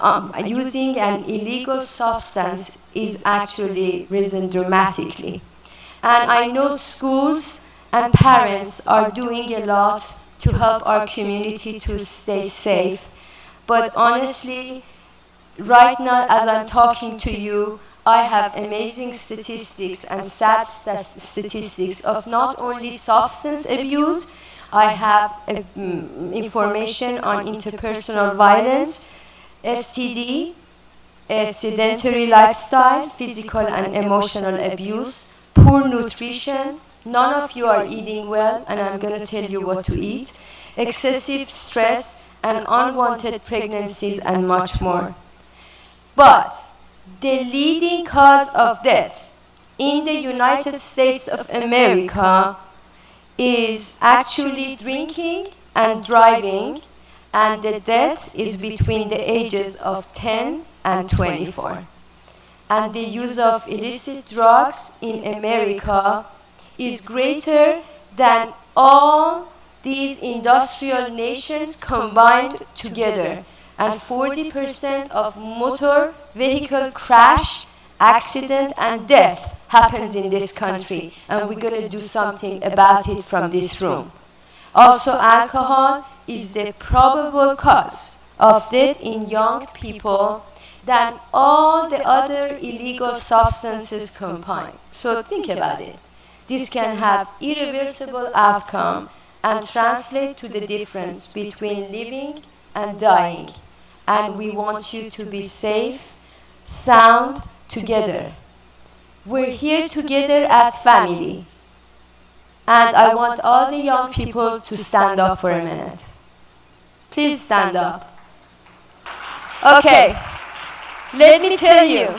using an illegal substance is actually risen dramatically. And I know schools and parents are doing a lot to help our community to stay safe. But honestly, right now, as I'm talking to you, I have amazing statistics and sad statistics of not only substance abuse, I have information on interpersonal violence, STD, a sedentary lifestyle, physical and emotional abuse, poor nutrition, none of you are eating well, and I'm going to tell you what to eat, excessive stress, and unwanted pregnancies, and much more. But the leading cause of death in the United States of America is actually drinking and driving, and the death is between the ages of 10 and 24. And the use of illicit drugs in America is greater than all these industrial nations combined together. And 40% of motor vehicle crash, accident, and death happens in this country. And we're going to do something about it from this room. Also, alcohol is the probable cause of death in young people than all the other illegal substances combined. So think about it. This can have irreversible outcome and translate to the difference between living and dying. And we want you to be safe, sound, together. We're here together as family. And I want all the young people to stand up for a minute. Please stand up. Okay. Let me tell you,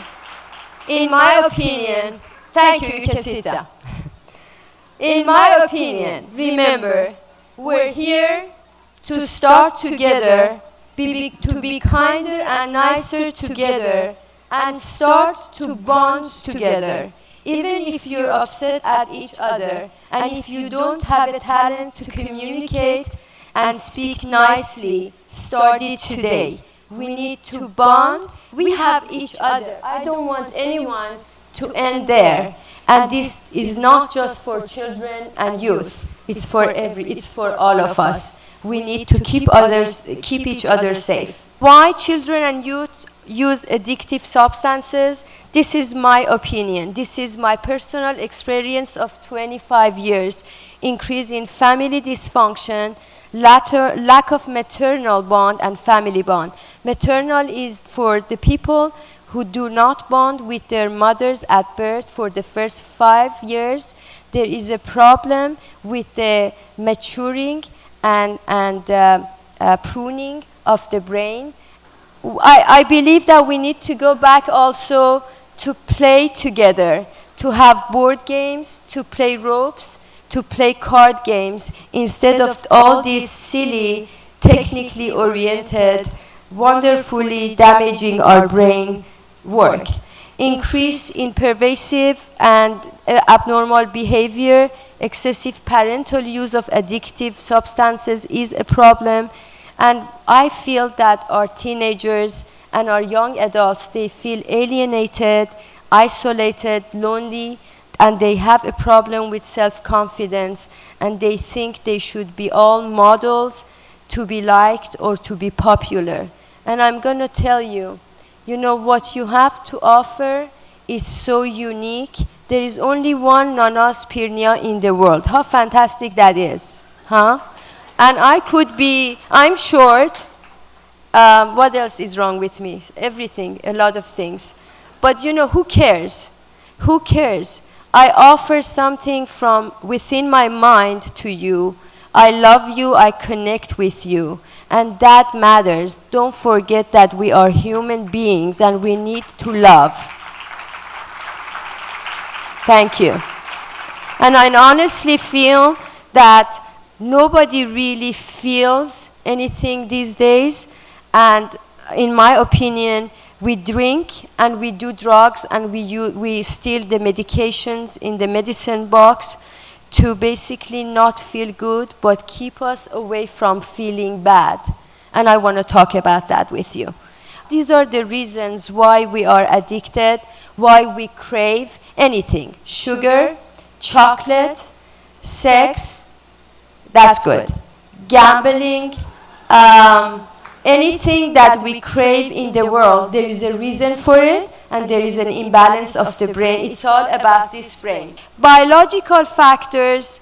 in my opinion, thank you, you can sit down. In my opinion, remember, we're here to start together, to be kinder and nicer together, and start to bond together. Even if you're upset at each other, and if you don't have a talent to communicate and speak nicely, start it today. We need to bond. We have each other. I don't want anyone to end there. And this is not just for children and youth. It's for all of us. We need to keep each other safe. Why children and youth use addictive substances? This is my opinion. This is my personal experience of 25 years. Increase in family dysfunction, lack of maternal bond and family bond. Maternal is for the people who do not bond with their mothers at birth for the first 5 years. There is a problem with the maturing and pruning of the brain. I believe that we need to go back also to play together, to have board games, to play ropes, to play card games, instead of all these silly, technically oriented, wonderfully damaging our brain work. Increase in pervasive and abnormal behavior, excessive parental use of addictive substances is a problem. And I feel that our teenagers and our young adults, they feel alienated, isolated, lonely, and they have a problem with self-confidence, and they think they should be all models to be liked or to be popular. And I'm going to tell you, you know, what you have to offer is so unique. There is only one Nanas Pirnia in the world. How fantastic that is, huh? And I'm short. What else is wrong with me? Everything, a lot of things. But you know, who cares? Who cares? I offer something from within my mind to you. I love you, I connect with you. And that matters. Don't forget that we are human beings and we need to love. Thank you. And I honestly feel that nobody really feels anything these days. And in my opinion, we drink and we do drugs and we steal the medications in the medicine box to basically not feel good, but keep us away from feeling bad. And I want to talk about that with you. These are the reasons why we are addicted, why we crave anything. Sugar, chocolate, sex, that's good. Gambling, anything that we crave in the world, there is a reason for it, and there is an imbalance of the brain. It's all about this brain. Biological factors,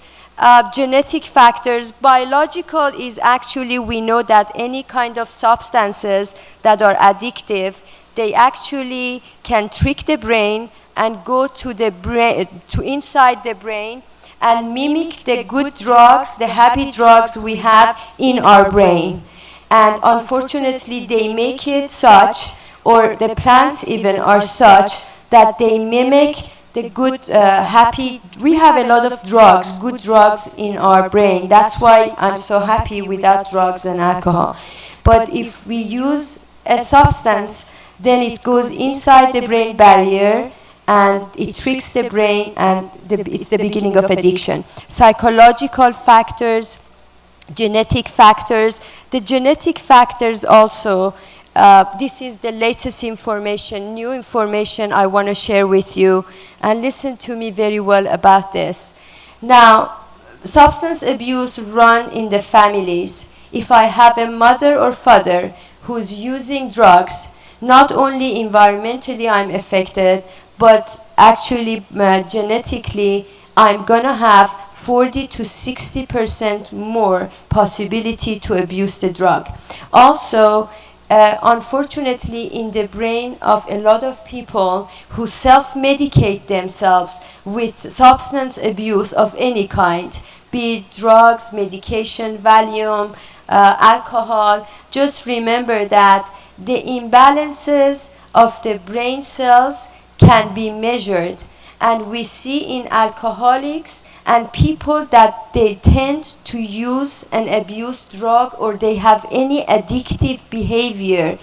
genetic factors. Biological is actually, we know that any kind of substances that are addictive, they actually can trick the brain and go to the brain, to inside the brain, and mimic the good drugs, the happy drugs we have in our brain. And unfortunately, they make it such, or the plants even are such, that they mimic the good, happy. We have a lot of drugs, good drugs in our brain. That's why I'm so happy without drugs and alcohol. But if we use a substance, then it goes inside the brain barrier, and it tricks the brain, and it's the beginning of addiction. Psychological factors, genetic factors. The genetic factors also, this is the latest information, new information I want to share with you, and listen to me very well about this. Now, substance abuse run in the families. If I have a mother or father who's using drugs, not only environmentally I'm affected, but actually genetically I'm gonna have 40 to 60% more possibility to abuse the drug. Also, unfortunately, in the brain of a lot of people who self-medicate themselves with substance abuse of any kind, be it drugs, medication, Valium, alcohol, just remember that the imbalances of the brain cells can be measured. And we see in alcoholics and people that they tend to use and abuse drug, or they have any addictive behavior.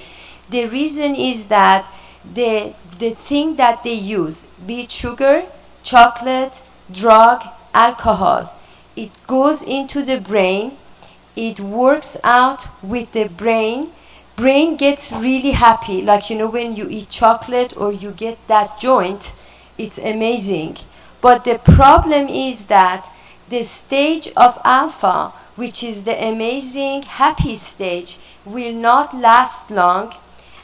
The reason is that the thing that they use, be it sugar, chocolate, drug, alcohol, it goes into the brain, it works out with the brain. Brain gets really happy, like, you know, when you eat chocolate or you get that joint, it's amazing. But the problem is that the stage of alpha, which is the amazing happy stage, will not last long,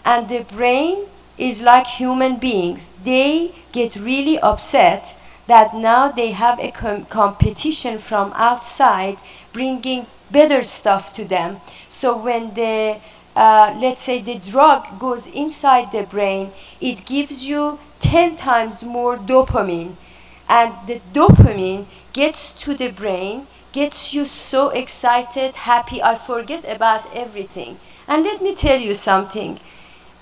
and the brain is like human beings. They get really upset that now they have a competition from outside bringing better stuff to them. So when the let's say the drug goes inside the brain, it gives you 10 times more dopamine. And the dopamine gets to the brain, gets you so excited, happy, I forget about everything. And let me tell you something.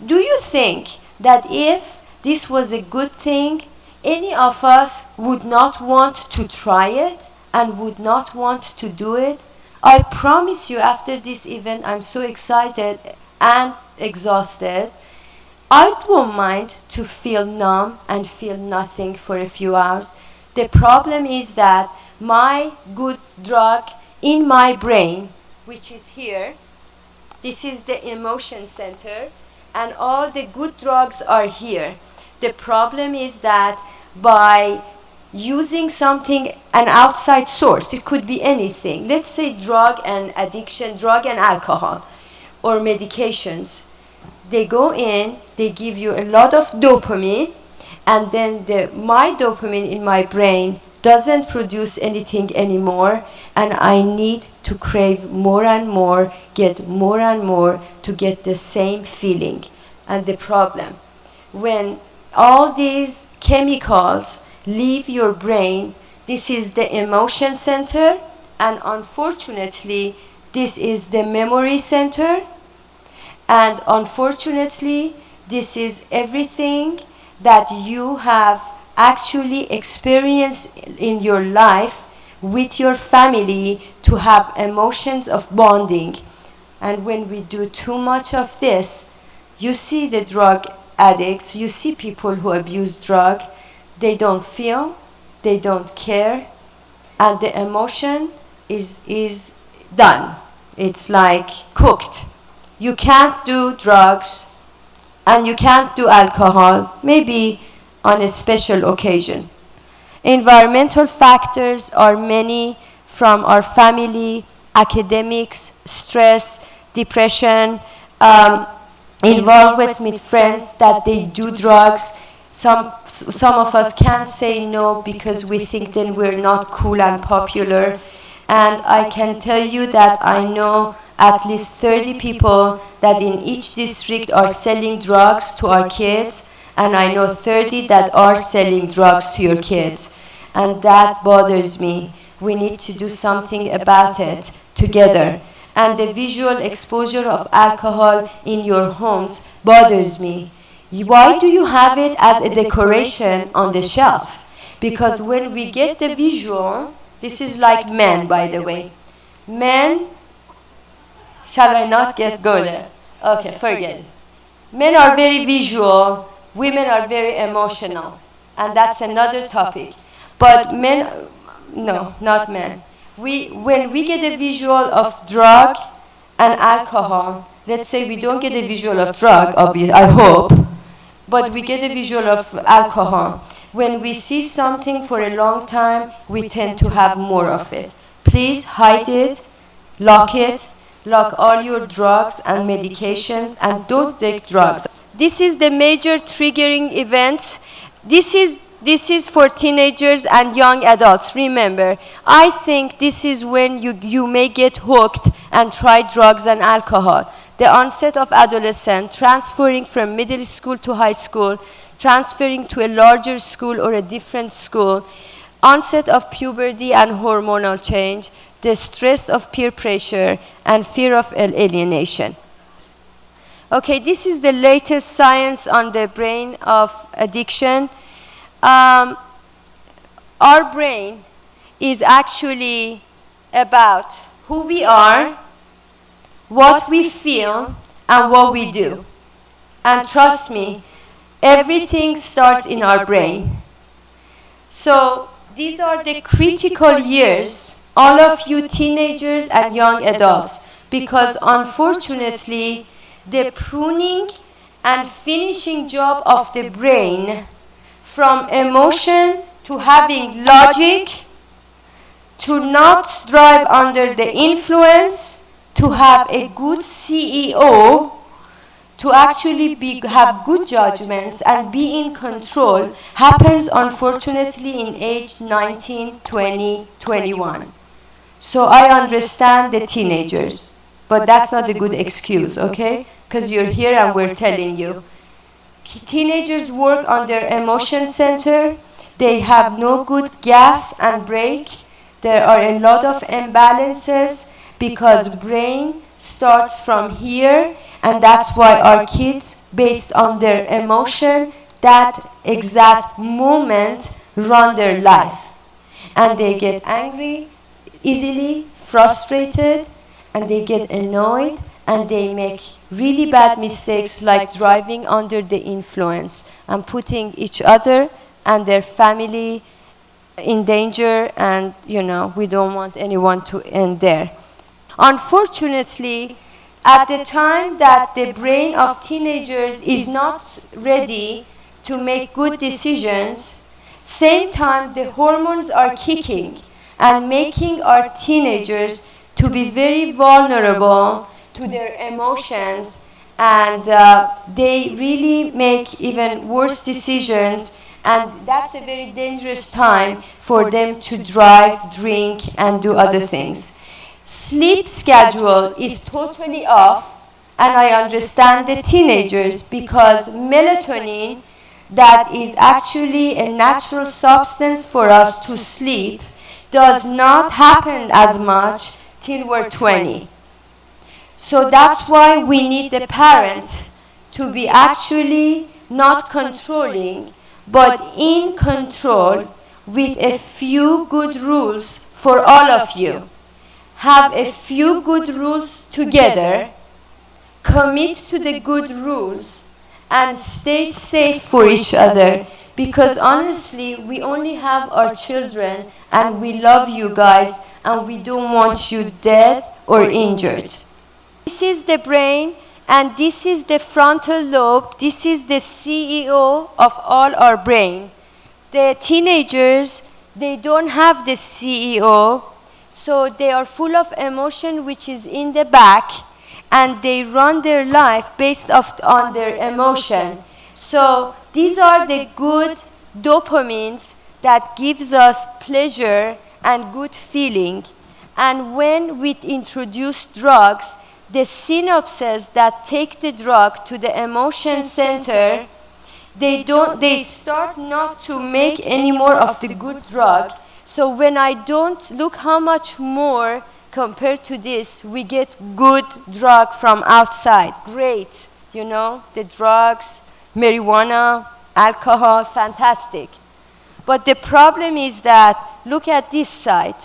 Do you think that if this was a good thing, any of us would not want to try it and would not want to do it? I promise you, after this event, I'm so excited and exhausted. I don't mind to feel numb and feel nothing for a few hours. The problem is that my good drug in my brain, which is here, this is the emotion center, and all the good drugs are here. The problem is that by using something, an outside source, it could be anything. Let's say drug and addiction, drug and alcohol, or medications. They go in, they give you a lot of dopamine, and then my dopamine in my brain doesn't produce anything anymore, and I need to crave more and more, get more and more to get the same feeling. And the problem, when all these chemicals leave your brain, this is the emotion center, and unfortunately, this is the memory center, and unfortunately, this is everything that you have actually experienced in your life with your family to have emotions of bonding. And when we do too much of this, you see the drug addicts, you see people who abuse drug, they don't feel, they don't care, and the emotion is done. It's like cooked. You can't do drugs and you can't do alcohol, maybe on a special occasion. Environmental factors are many, from our family, academics, stress, depression, involved with friends that they do drugs. Some of us can't say no because we think then we're not cool and popular. And I can tell you that I know at least 30 people that in each district are selling drugs to our kids, and I know 30 that are selling drugs to your kids. And that bothers me. We need to do something about it together. And the visual exposure of alcohol in your homes bothers me. Why do you have it as a decoration on the shelf? Because when we get the visual, this is like men, by the way. Men, shall I not go there? Okay, forget it. Men are very visual, women are very emotional. And that's another topic. But men, no, not men. When we get a visual of drug and alcohol, let's say we don't get a visual of drug, obviously, I hope, but we get a visual of alcohol. When we see something for a long time, we tend to have more of it. Please hide it, lock all your drugs and medications, and don't take drugs. This is the major triggering event. This is for teenagers and young adults. Remember, I think this is when you may get hooked and try drugs and alcohol. The onset of adolescence, transferring from middle school to high school, transferring to a larger school or a different school, onset of puberty and hormonal change, the stress of peer pressure, and fear of alienation. Okay, this is the latest science on the brain of addiction. Our brain is actually about who we are, what we feel, and what we do. And trust me, everything starts in our brain. So these are the critical years, all of you teenagers and young adults, because unfortunately, the pruning and finishing job of the brain, from emotion to having logic, to not drive under the influence, to have a good CEO, to actually have good judgments and be in control, happens unfortunately in age 19, 20, 21. So I understand the teenagers, but that's not a good excuse, okay? Because you're here and we're telling you. Teenagers work on their emotion center. They have no good gas and brake. There are a lot of imbalances because brain starts from here, and that's why our kids, based on their emotion, that exact moment run their life. And they get angry easily, frustrated, and they get annoyed, and they make really bad mistakes like driving under the influence and putting each other and their family in danger, and we don't want anyone to end there. Unfortunately, at the time that the brain of teenagers is not ready to make good decisions, same time the hormones are kicking and making our teenagers to be very vulnerable to their emotions, and they really make even worse decisions, and that's a very dangerous time for them to drive, drink, and do other things. Sleep schedule is totally off, and I understand the teenagers because melatonin, that is actually a natural substance for us to sleep, does not happen as much till we're 20. So that's why we need the parents to be actually not controlling, but in control with a few good rules for all of you. Have a few good rules together, commit to the good rules, and stay safe for each other, because honestly, we only have our children, and we love you guys, and we don't want you dead or injured. This is the brain, and this is the frontal lobe. This is the CEO of all our brain. The teenagers, they don't have the CEO, so they are full of emotion, which is in the back, and they run their life based on their emotion. So these are the good dopamines that gives us pleasure and good feeling. And when we introduce drugs, the synapses that take the drug to the emotion center, they start not to make any more of the good drug. So when I don't look how much more compared to this, we get good drug from outside. Great, you know, the drugs, marijuana, alcohol, fantastic. But the problem is that, look at this side.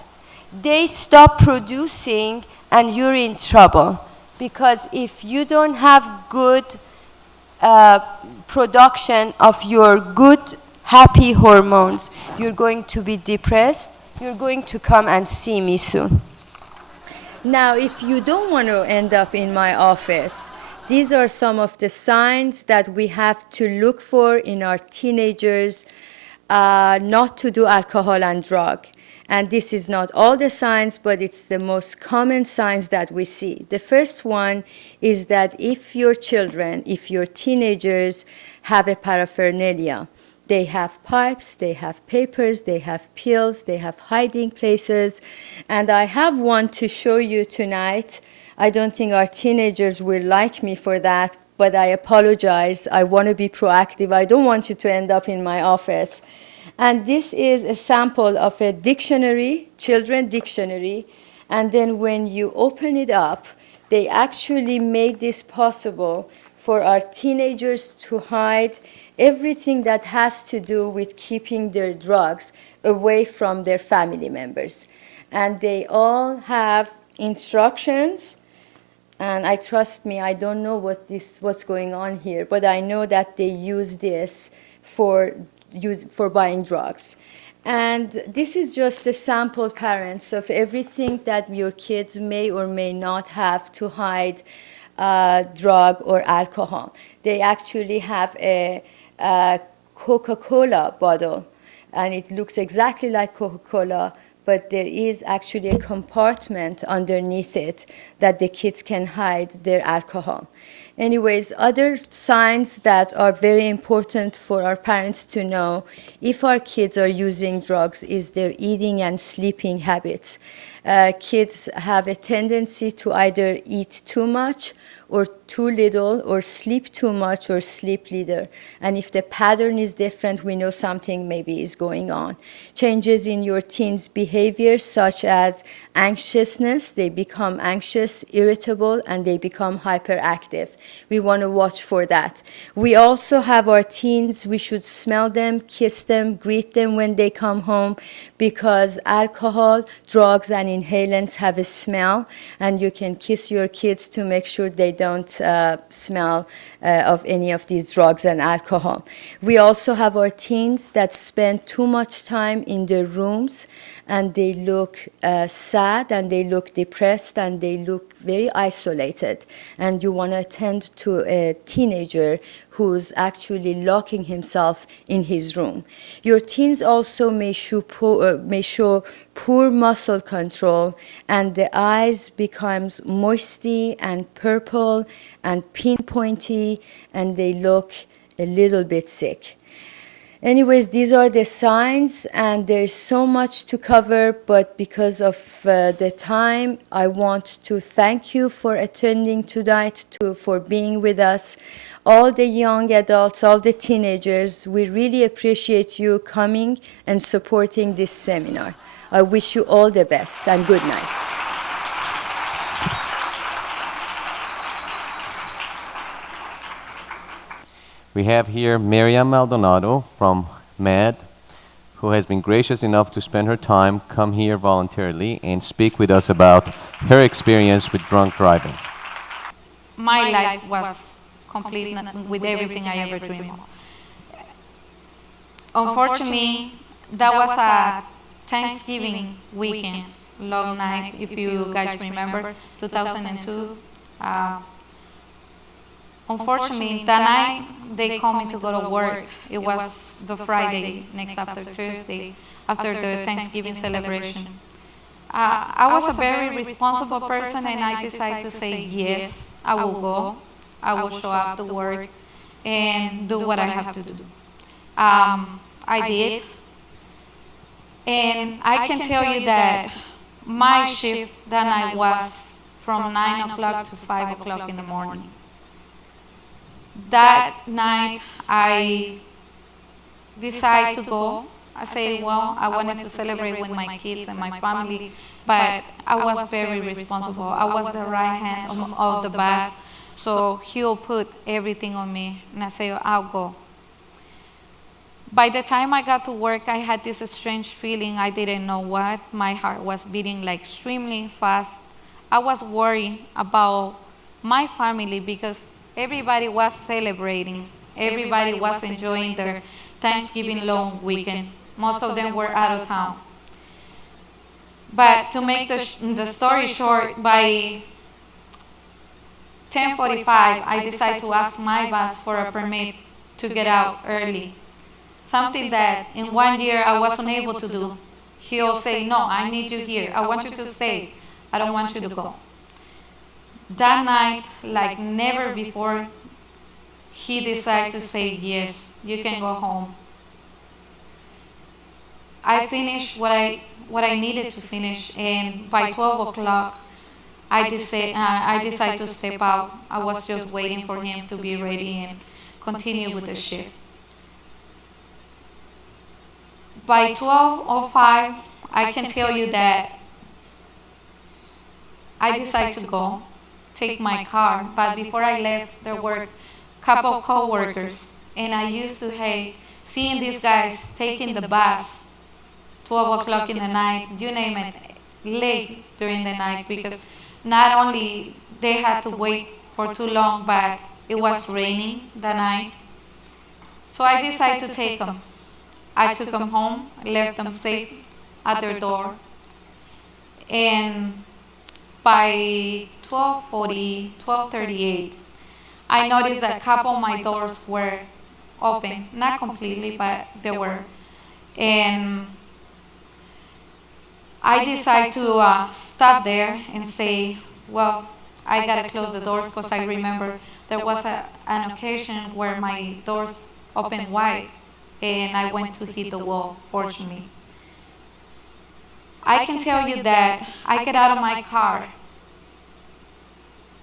They stop producing and you're in trouble. Because if you don't have good production of your good, happy hormones, you're going to be depressed. You're going to come and see me soon. We have here Miriam Maldonado from MAD, who has been gracious enough to spend her time, come here voluntarily, and speak with us about her experience with drunk driving. My life was complete with everything I ever dreamed of. Unfortunately, that was a Thanksgiving weekend, long night, if you guys remember, 2002. Unfortunately, that night they called me to go to work. It was the Friday next after Thursday, after the Thanksgiving celebration. I was a very responsible person, and I decided to say yes. I will go. I will show up to work and do what I have to do. I did. And I can tell you that my shift that night was from 9 o'clock to 5 o'clock in the morning. That night, I decided to go. I say, well, I wanted to celebrate with my kids and my family, but I was very responsible. I was the right hand of the boss, so he'll put everything on me. And I say, I'll go. By the time I got to work, I had this strange feeling. I didn't know what. My heart was beating like extremely fast. I was worried about my family because everybody was celebrating. Everybody was enjoying their Thanksgiving long weekend. Most of them were out of town. But to make the story short, by 10:45, I decided to ask my boss for a permit to get out early. Something that in 1 year I was unable to do. He'll say, no, I need you here. I want you to stay. I don't want you to go. That night, like never before, he decided to say, yes, you can go home. I finished what I needed to finish, and by 12 o'clock, I decided to step out. I was just waiting for him to be ready and continue with the shift. By 12:05, I can tell you that I decided to go, take my car, but before I left, there were a couple of co-workers, and I used to hate seeing these guys taking the bus 12 o'clock in the night, you name it, late during the night, because not only they had to wait for too long, but it was raining that night. So I decided to take them. I took them home, left them safe at their door, and by 12:40, 12:38, I noticed that a couple of my doors were open, not completely, but they were. And I decided to stop there and say, well, I gotta close the doors, because I remember there was an occasion where my doors opened wide and I went to hit the wall, fortunately. I can tell you that I got out of my car.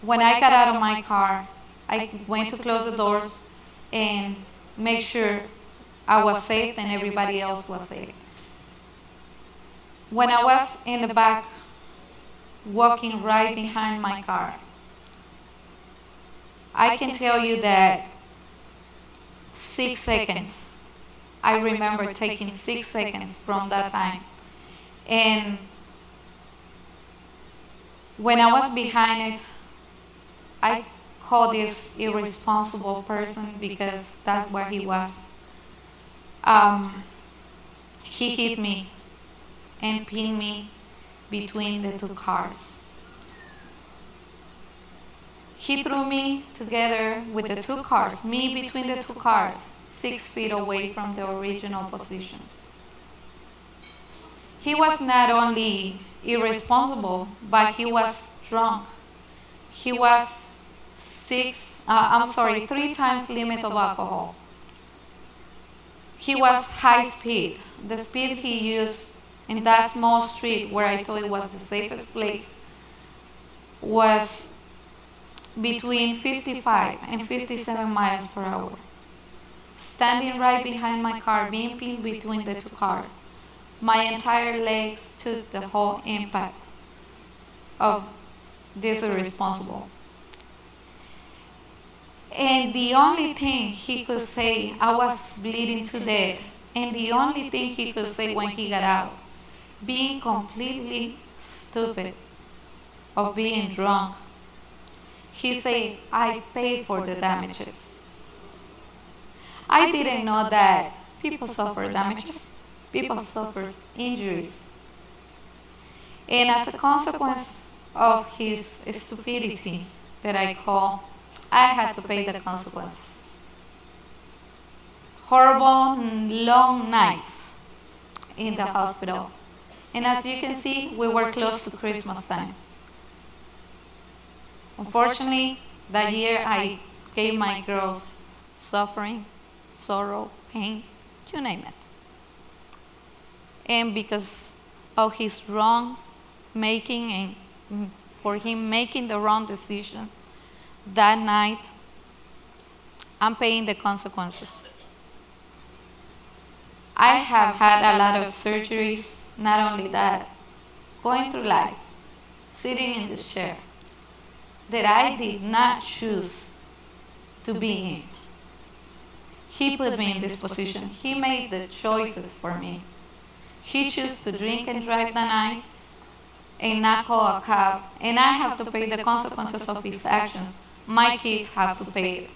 When I got out of my car, I went to close the doors and make sure I was safe and everybody else was safe. When I was in the back, walking right behind my car, I can tell you that 6 seconds. I remember taking 6 seconds from that time. And when I was behind it, I called this irresponsible person because that's what he was. He hit me and pinned me between the two cars. He threw me together with the two cars, me between the two cars, 6 feet away from the original position. He was not only irresponsible, but he was drunk. He was 3 times limit of alcohol. He was high speed. The speed he used in that small street where I thought it was the safest place was between 55 and 57 miles per hour. Standing right behind my car, being pinned between the two cars, my entire legs took the whole impact of this irresponsible. And the only thing he could say, I was bleeding to death, and the only thing he could say when he got out, being completely stupid of being drunk, he said, I paid for the damages. I didn't know that people suffer damages, people suffer injuries. And as a consequence of his stupidity that I call, I had to pay the consequences. Horrible, long nights in the hospital. And as you can see, we were close to Christmas time. Unfortunately, That year I gave my girls suffering, sorrow, pain, you name it. And because of his wrong making and for him making the wrong decisions, that night I'm paying the consequences. I have had a lot of surgeries, not only that, going through life, sitting in this chair, that I did not choose to be in. He put me in this position. He made the choices for me. He chose to drink and drive the night and not call a cab, and I have to pay the consequences of his actions. My kids have to pay it.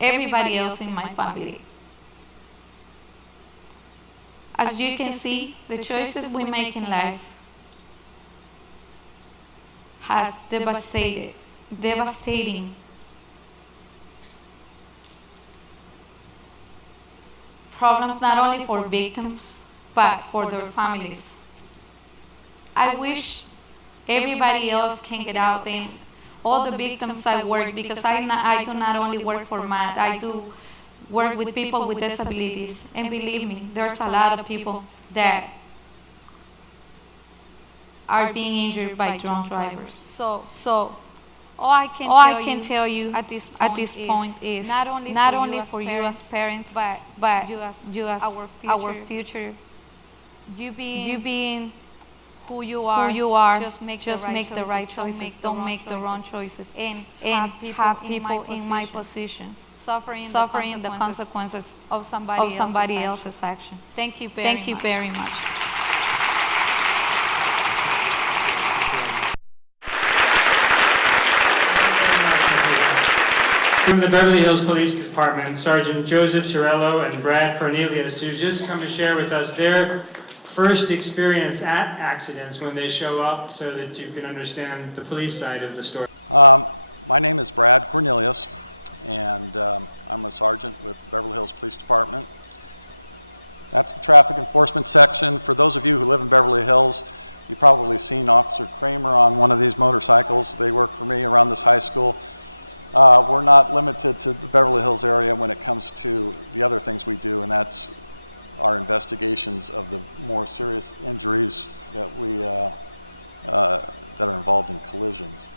Everybody else in my family. As you can see, the choices we make in life has devastating problems not only for victims, but for their families. I wish everybody else can get out and all the victims I work, because I do not only work for MAD, I do work with people with disabilities. And believe me, there's a lot of people that are being injured by drunk drivers. So all I can tell you at this point is not only for you as parents, but you as our future. You being who you are, just make the right choices. Don't make the wrong choices. And have people in my position suffering the consequences of somebody else's action. Thank you very much. From the Beverly Hills Police Department, Sergeant Joseph Cirillo and Brad Cornelius, who just come to share with us their first experience at accidents when they show up, so that you can understand the police side of the story. My name is Brad Cornelius, and I'm a sergeant with the Beverly Hills Police Department. That's the traffic enforcement section. For those of you who live in Beverly Hills, you've probably seen Officer Kramer on one of these motorcycles. They work for me around this high school. We're not limited to the Beverly Hills area when it comes to the other things we do, and that's our investigations of the more serious injuries that that are involved in collisions.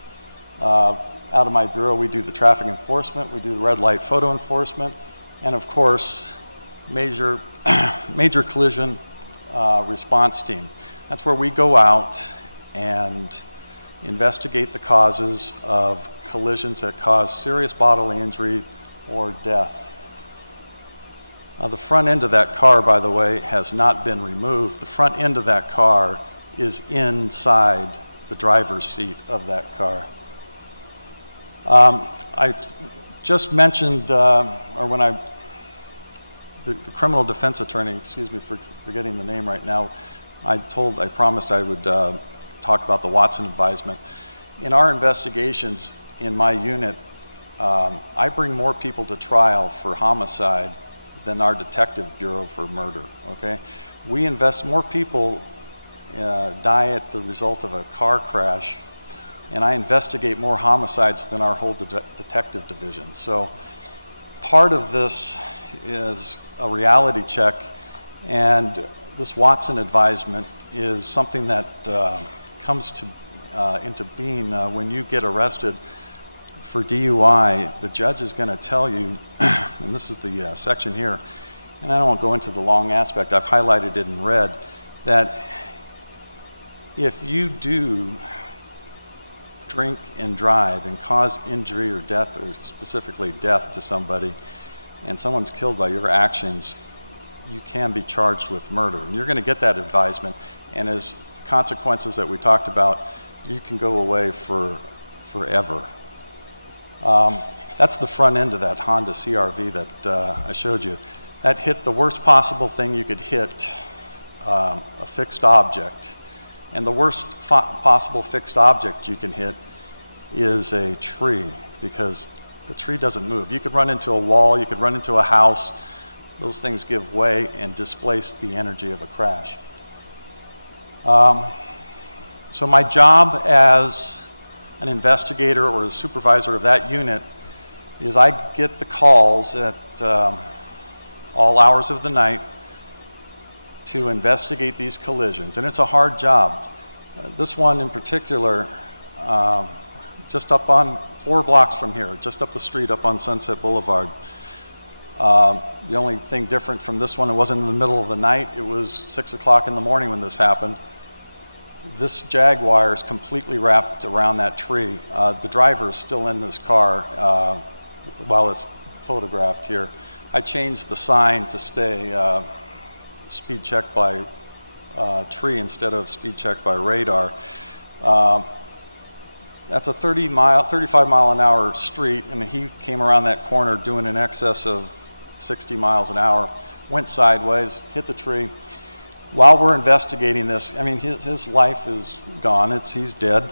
Out of my bureau, we do the traffic enforcement, we do the red light photo enforcement, and of course, major collision response team. That's where we go out and investigate the causes of collisions that cause serious bodily injury or death. The front end of that car, by the way, has not been removed. The front end of that car is inside the driver's seat of that car. I just mentioned, the criminal defense attorney, excuse me for forgetting the name right now, I promised I would talk about the Watson advisement. In our investigations in my unit, I bring more people to trial for homicide than our detective bureau for murder, okay? We invest, more people die at the result of a car crash, and I investigate more homicides than our whole detective division. So part of this is a reality check, and this Watson advisement is something that comes into being when you get arrested for DUI. The judge is going to tell you, and this is the section here, and I don't want to go into the long aspect, I've highlighted it in red, that if you do drink and drive and cause injury or death, or specifically death to somebody, and someone's killed by your actions, you can be charged with murder. And you're going to get that advisement, and as the consequences that we talked about, you can go away forever. That's the front end of that Honda CR-V that I showed you. That hit the worst possible thing you could hit, a fixed object. And the worst possible fixed object you can hit is a tree, because the tree doesn't move. You could run into a wall, you could run into a house, those things give way and displace the energy of a crash. So my job as an investigator or a supervisor of that unit is I get the calls at all hours of the night to investigate these collisions, and it's a hard job. This one in particular, just up on 4 blocks from here, just up the street up on Sunset Boulevard. The only thing different from this one, it wasn't in the middle of the night, it was 6 o'clock in the morning when this happened. This Jaguar is completely wrapped around that tree. The driver is still in this car while it's photographed here. I changed the sign to stay speed check by tree instead of speed check by radar. That's a 35 mile an hour street, and he came around that corner doing in excess of 60 miles an hour, went sideways, hit the tree. While we're investigating this, I mean, his life is gone, he's dead.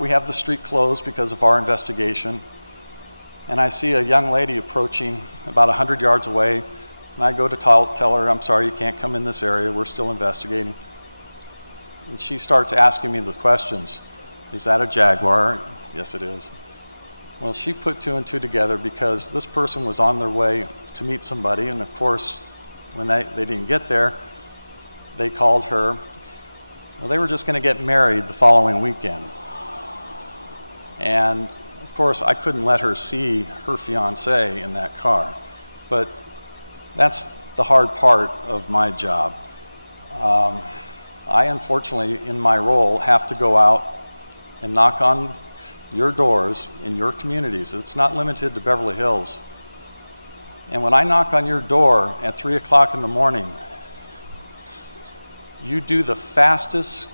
We have the street closed because of our investigation, and I see a young lady approaching about 100 yards away, and I go to tell her, I'm sorry, you can't come in this area, we're still investigating. And she starts asking me the questions. Is that a Jaguar? Yes, it is. Well, she put 2 and 2 together because this person was on their way to meet somebody, and of course, when they didn't get there, they called her. Well, they were just going to get married the following weekend. And of course, I couldn't let her see her fiance in that car. But that's the hard part of my job. I unfortunately, in my role, have to go out and knock on your doors in your communities. It's not limited to Beverly Hills. And when I knock on your door at 3 o'clock in the morning, you do the fastest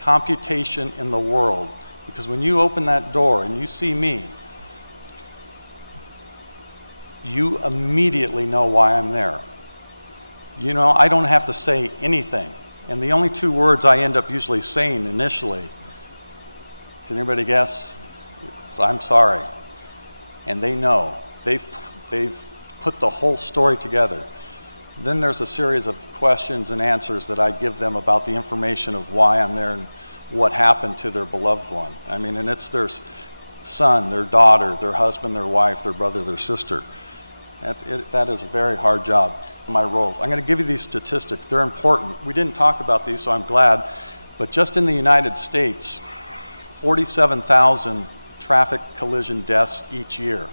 computation in the world. Because when you open that door and you see me, you immediately know why I'm there. You know, I don't have to say anything. And the only 2 words I end up usually saying initially, can anybody guess? It's, I'm sorry. And they know. They've put the whole story together. Then there's a series of questions and answers that I give them about the information of why I'm there and what happened to their beloved one. I mean, and it's their son, their daughter, their husband, their wife, their brother, their sister. That is a very hard job. My roles. I'm going to give you these statistics. They're important. We didn't talk about these, so I'm glad. But just in the United States, 47,000 traffic collision deaths each year.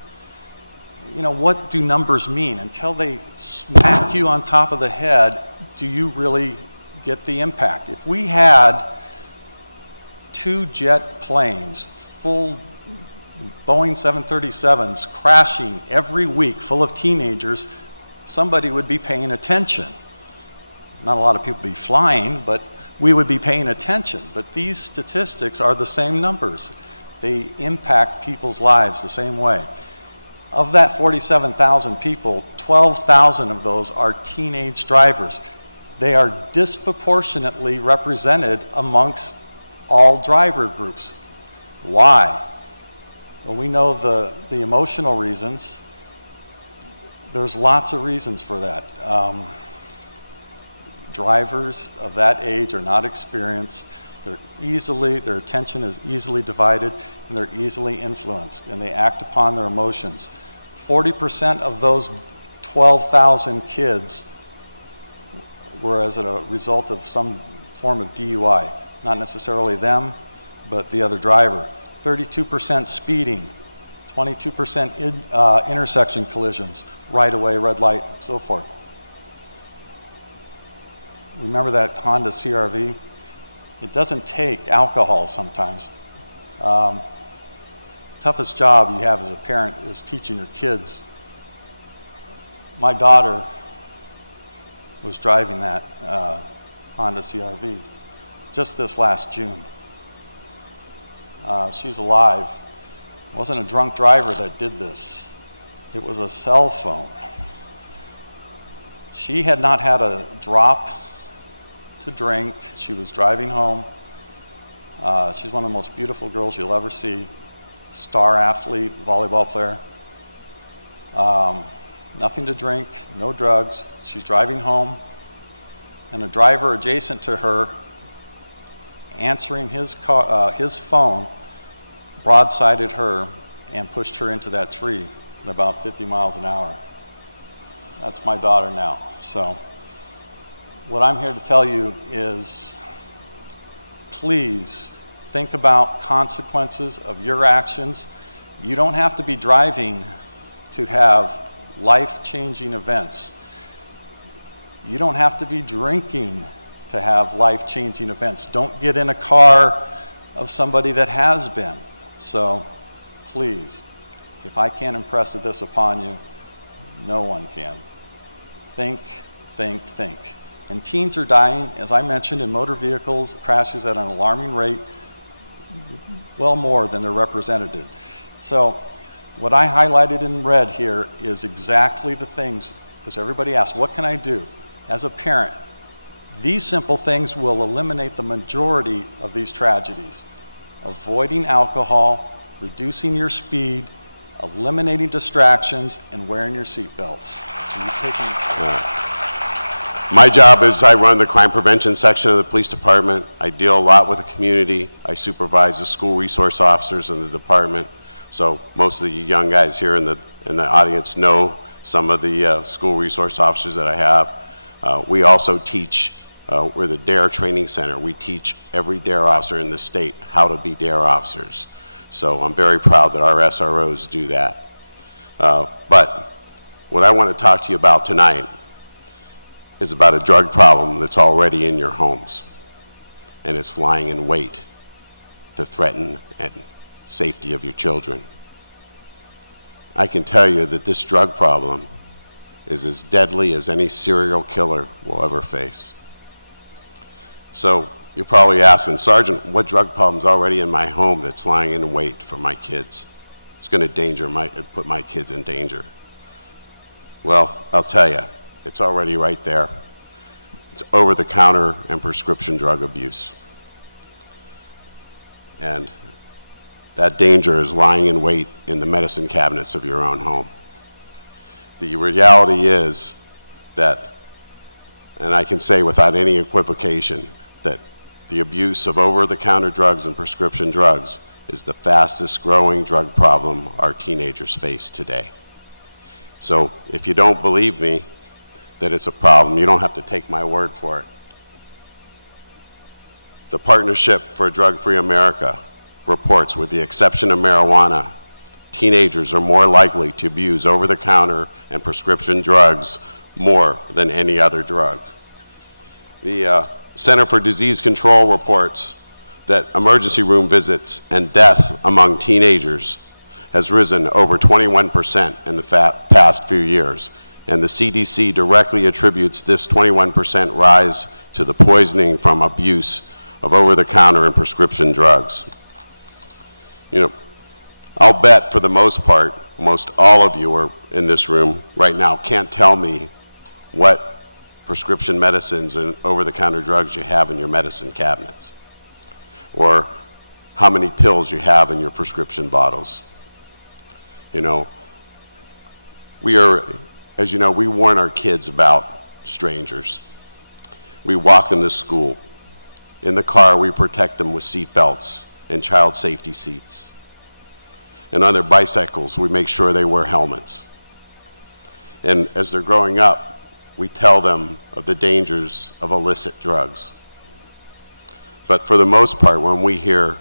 You know, what do numbers mean? Until they smack you on top of the head, do you really get the impact? If we had 2 jet planes, full Boeing 737s crashing every week full of teenagers, somebody would be paying attention. Not a lot of people be flying, but we would be paying attention. But these statistics are the same numbers. They impact people's lives the same way. Of that 47,000 people, 12,000 of those are teenage drivers. They are disproportionately represented amongst all driver groups. Why? Well, we know the emotional reasons. There's lots of reasons for that. Drivers of that age are not experienced. Their attention is easily divided, and they're easily influenced, and they act upon their emotions. 40% of those 12,000 kids were as a result of some form of DUI. Not necessarily them, but the other driver. 32% speeding, 22% intersection collisions, right away, red light, so forth. Remember that Honda CR-V? It doesn't take alcohol sometimes. Toughest job you have as a parent is teaching your kids. My daughter was driving that Honda CR-V just this last June. She's alive. It wasn't a drunk driver that did this. It was a cell phone. She had not had a drop to drink. She was driving home. She's one of the most beautiful girls you'll ever see. Star athlete, volleyball player. Nothing to drink, no drugs. She's driving home, and a driver adjacent to her answering his phone, broadsided her and pushed her into that tree at about 50 miles an hour. That's my daughter now. So what I'm here to tell you is, please think about consequences of your actions. You don't have to be driving to have life-changing events. You don't have to be drinking to have life-changing events. Don't get in a car of somebody that has been. So please, if I can't impress this upon you, no one can. Think, think, think. And teens are dying, as I mentioned, in motor vehicles crashes at an alarming rate, well more than they're represented. So what I highlighted in red here is exactly the things, because everybody asks, what can I do? As a parent, these simple things will eliminate the majority of these tragedies. Avoiding alcohol, reducing your speed, eliminating distractions, and wearing your seatbelts. My job is I run the crime prevention section of the police department. I deal a lot with the community. I supervise the school resource officers in the department. So most of the young guys here in the audience know some of the school resource officers that I have. We also teach, we're the DARE training center. We teach every DARE officer in the state how to be DARE officers. So I'm very proud that our SROs do that. But what I want to talk to you about tonight is about a drug problem that's already in your homes, and it's lying in wait to threaten the safety of your children. I can tell you that this drug problem is as deadly as any serial killer will ever face. So you're probably asking, Sergeant, what drug problem's already in my home that's lying in wait for my kids? It's going to put my kids in danger. Well, I'll tell you, it's already right there. It's over-the-counter and prescription drug abuse. And that danger is lying in wait in the medicine cabinets of your own home. The reality is that, and I can say without any equivocation, that the abuse of over-the-counter drugs and prescription drugs is the fastest growing drug problem our teenagers face today. So if you don't believe me that it's a problem, you don't have to take my word for it. The Partnership for a Drug-Free America reports, with the exception of marijuana, teenagers are more likely to abuse over-the-counter and prescription drugs more than any other drug. The Center for Disease Control reports that emergency room visits and deaths among teenagers has risen over 21% in the past few years. And the CDC directly attributes this 21% rise to the poisoning from abuse of over-the-counter and prescription drugs. You know, I'll bet for the most part, most all of you are in this room right now can't tell me what prescription medicines and over-the-counter drugs you have in your medicine cabinets, or how many pills you have in your prescription bottles. You know, as you know, we warn our kids about strangers. We walk them to school. In the car, we protect them with seat belts and child safety seats. And on their bicycles, we make sure they wear helmets. And as they're growing up, we tell them of the dangers of illicit drugs. But for the most part, when we hear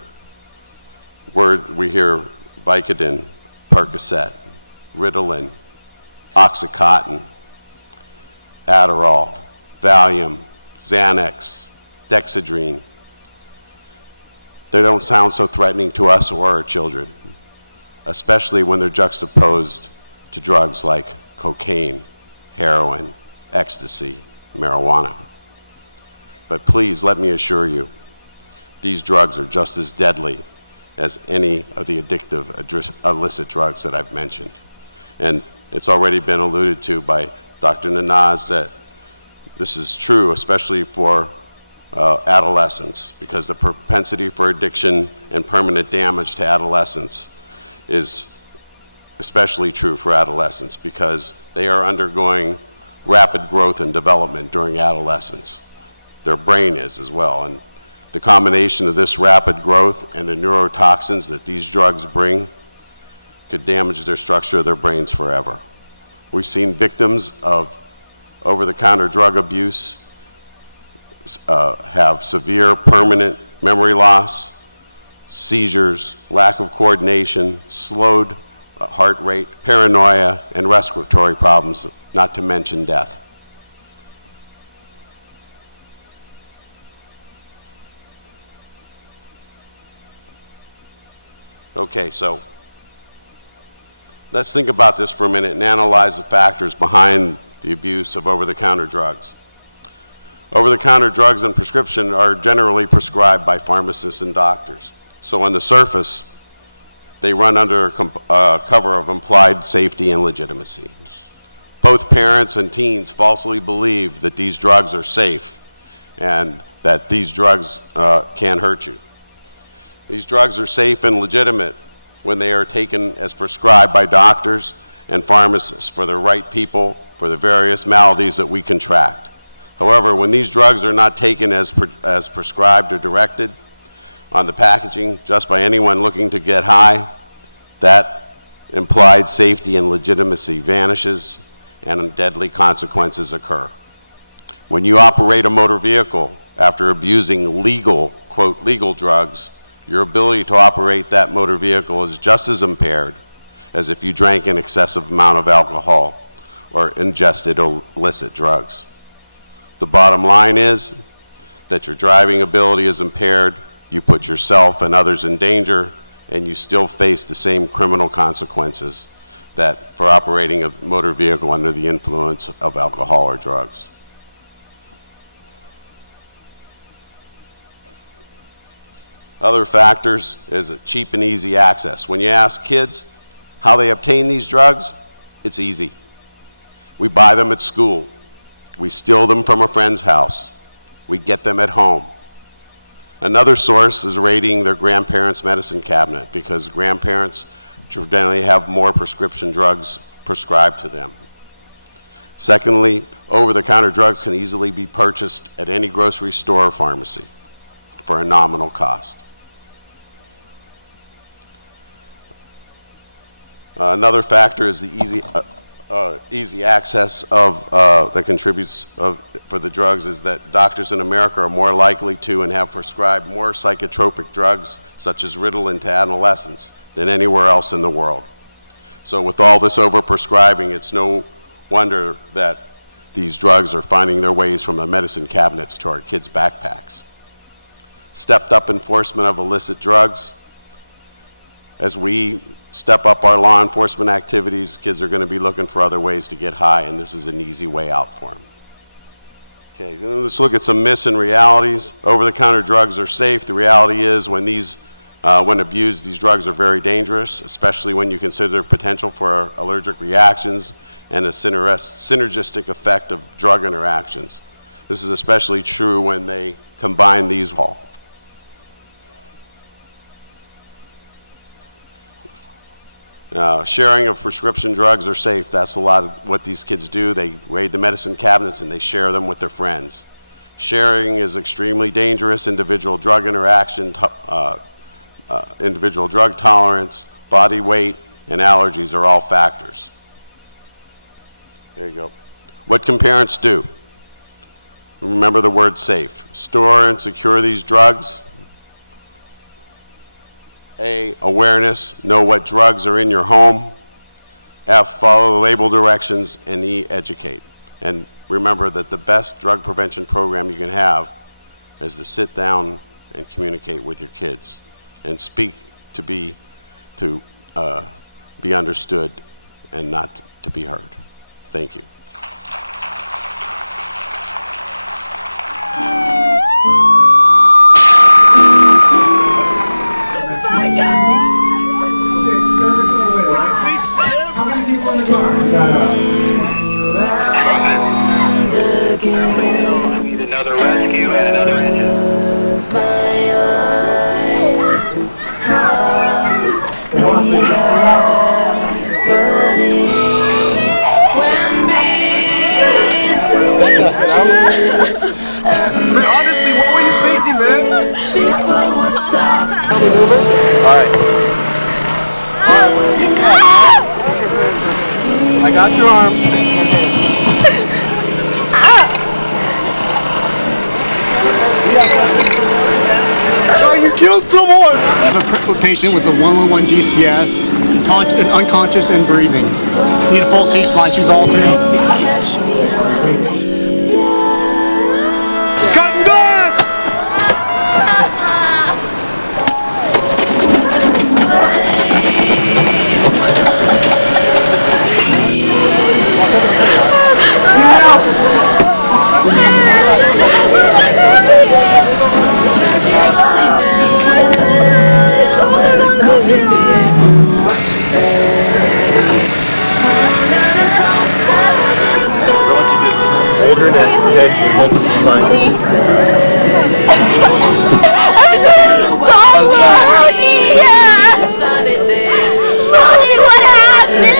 Vicodin, Percocet, Ritalin, Oxycontin, Adderall, Valium, Xanax, Dexedrine, they don't sound so threatening to us or our children, especially when they're juxtaposed to drugs like cocaine, heroin, ecstasy, marijuana. But please let me assure you, these drugs are just as deadly as any of the addictive illicit drugs that I've mentioned. And it's already been alluded to by Dr. Nanaz that this is true, especially for adolescents, because the propensity for addiction and permanent damage to adolescents is especially true for adolescents because they are undergoing rapid growth and development during adolescence. Their brain is as well, and The combination of this rapid growth and the neurotoxins that these drugs bring could damage their structure of their brains forever. We've seen victims of over-the-counter drug abuse have severe permanent memory loss, seizures, lack of coordination, slowed heart rate, paranoia, and respiratory problems, not to mention death. Okay, so let's think about this for a minute and analyze the factors behind the abuse of over-the-counter drugs. Over-the-counter drugs and prescription are generally prescribed by pharmacists and doctors. So on the surface, they run under a cover of implied safety and legitimacy. Both parents and teens falsely believe that these drugs are safe and that these drugs can't hurt you. These drugs are safe and legitimate when they are taken as prescribed by doctors and pharmacists for the right people for the various maladies that we contract. However, when these drugs are not taken as prescribed or directed on the packaging just by anyone looking to get high, that implied safety and legitimacy vanishes and deadly consequences occur. When you operate a motor vehicle after abusing legal, quote, legal drugs, your ability to operate that motor vehicle is just as impaired as if you drank an excessive amount of alcohol or ingested illicit drugs. The bottom line is that your driving ability is impaired, you put yourself and others in danger, and you still face the same criminal consequences that for operating a motor vehicle under the influence of alcohol or drugs. Other factors is a cheap and easy access. When you ask kids how they obtain these drugs, it's easy. We buy them at school. We steal them from a friend's house. We get them at home. Another source is raiding their grandparents' medicine cabinet because grandparents generally have more prescription drugs prescribed to them. Secondly, over-the-counter drugs can easily be purchased at any grocery store or pharmacy for a nominal cost. Another factor is the easy access that contributes for the drugs is that doctors in America are more likely to and have prescribed more psychotropic drugs such as Ritalin to adolescents than anywhere else in the world. So with all this overprescribing, it's no wonder that these drugs are finding their ways from the medicine cabinets to our kids' backpacks. Stepped up enforcement of illicit drugs. As we step up our law enforcement activities, kids are going to be looking for other ways to get high, and this is an easy way out for them. Okay, let's look at some myths and realities. Over-the-counter drugs are safe. The reality is when abused, these drugs are very dangerous, especially when you consider potential for allergic reactions and a synergistic effect of drug interactions. This is especially true when they combine these all. Sharing of prescription drugs are safe. That's a lot of what these kids do. They raid the medicine cabinets and they share them with their friends. Sharing is extremely dangerous. Individual drug interaction, individual drug tolerance, body weight, and allergies are all factors. There you go. What can parents do? Remember the word safe. Store and secure these drugs. A, awareness, know what drugs are in your home. F, follow the label directions. And E, educate. And remember that the best drug prevention program you can have is to sit down and communicate with your kids and speak to be understood and not to be heard. Thank you. How many people in the car? Need another rescue and another engine. My eyes is calm. When being honestly, what were you thinking, man? right. I got your arm. So you killed someone! I have a patient with a 111 GCS, unconscious and breathing. Need a full C spine, she's altered. Cutting glass! Hold her neck, okay? Hold the spine. Mommy, what happened?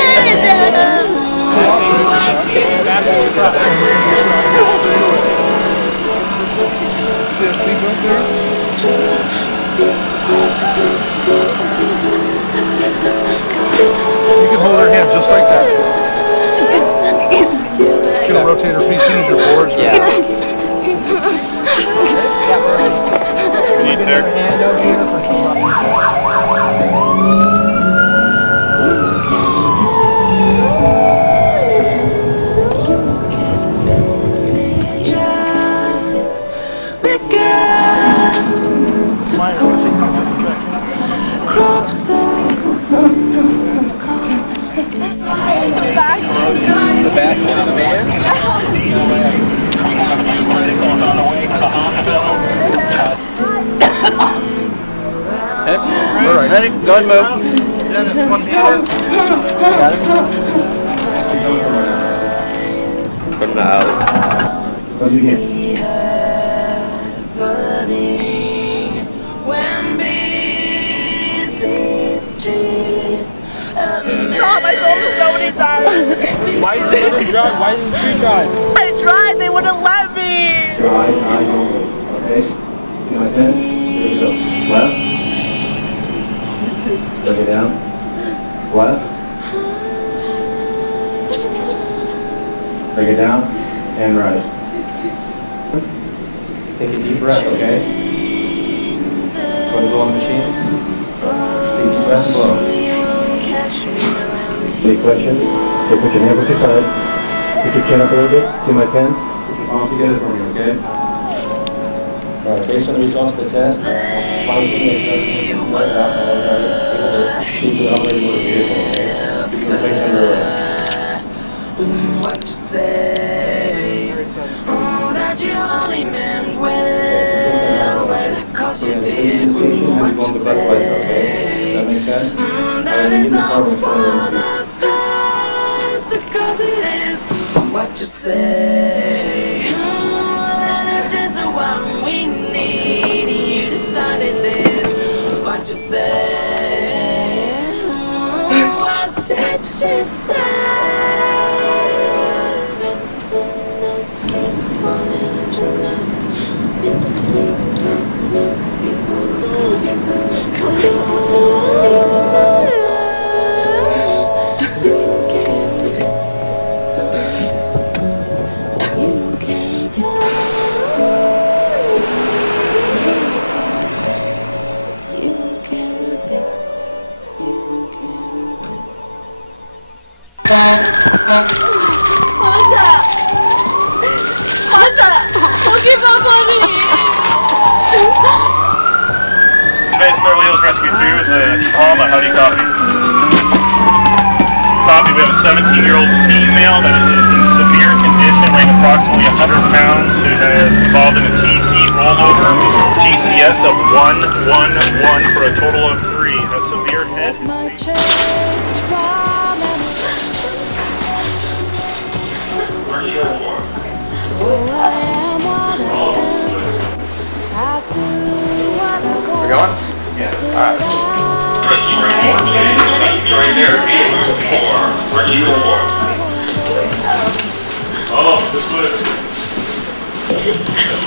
You can hold her hand just like that. You can rotate her feet, use your boards. Yeah. The back seat of the van. All right. Ready? Go ahead and move. Got it? Put it out. Let's begin. Stop, I told him so many times. Why didn't you drive? Why didn't you drive? I tried, they wouldn't let me. Drive, drive only, okay? See my pen? Here we go. Left. Bring it down. Left. Bring it down. And right. Take a deep breath, okay? Want to go on the machine? Take a deep breath and blow. Any questions? Okay, put your hand at your side. Put your chin up a little bit. See my pen? Put your palms together for me, okay? Alright, based on the results of the test, spine thing is right out and able to keep the operating motor vehicle, okay? You can place it under arrest. What you say? Oh, that you only meant well, but of course you did. What you say? Does that make sense? That is all for the best, because it is what you say. That is what we need. You decided this. What you say? What did she say? Let's keep falling into love. It's darkness, people Today's Beverly Hills Rescue 3 with the trauma. How do you copy? Copy. We have a 17-year-old female that is in severe condition, weighing approximately 100 pounds, who has involved in a TC rollover, GCS of 111 for a total of 3. Has severe head. Where do you go? We're going? Yeah. All right. Right there, vehicle 4. Where do you go? Oh, this way.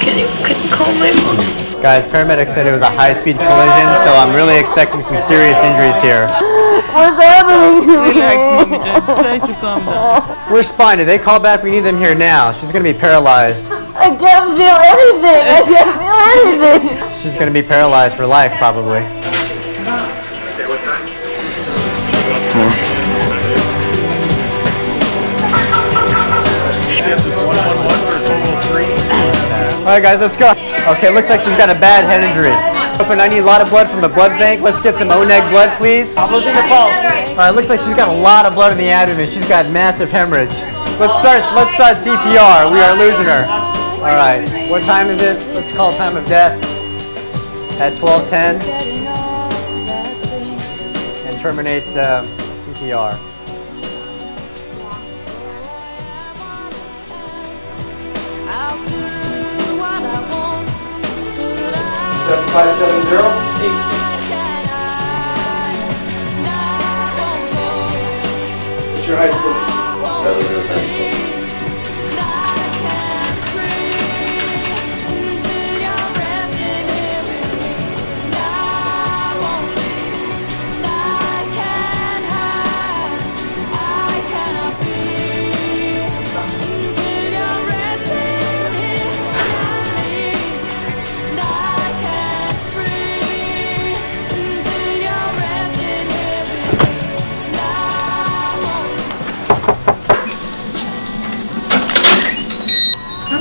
Can you call my mom? Guys, paramedics said it was a high-speed collision, so I'm really expecting some serious injuries here. What's happening to me? Relax, mommy. Try to calm down. We're spined. They call back. We need them here now. She's going to be paralyzed. I can't feel anything. I can't feel anything. She's going to be paralyzed for life, probably. Okay, what time? This is 111 for a total of 3. All right, guys, let's go. Okay, looks like she's got a bad head injury. Open, I need a lot of blood from the blood bank. Let's get some O-neg blood, please. I'm losing the pulse. All right, looks like she's got a lot of blood in the abdomen. She's got massive hemorrhage. Let's start CPR. We are losing her. All right, what time is it? Let's call time of death at 12:10 and terminate CPR. Seven 570. What's your high school?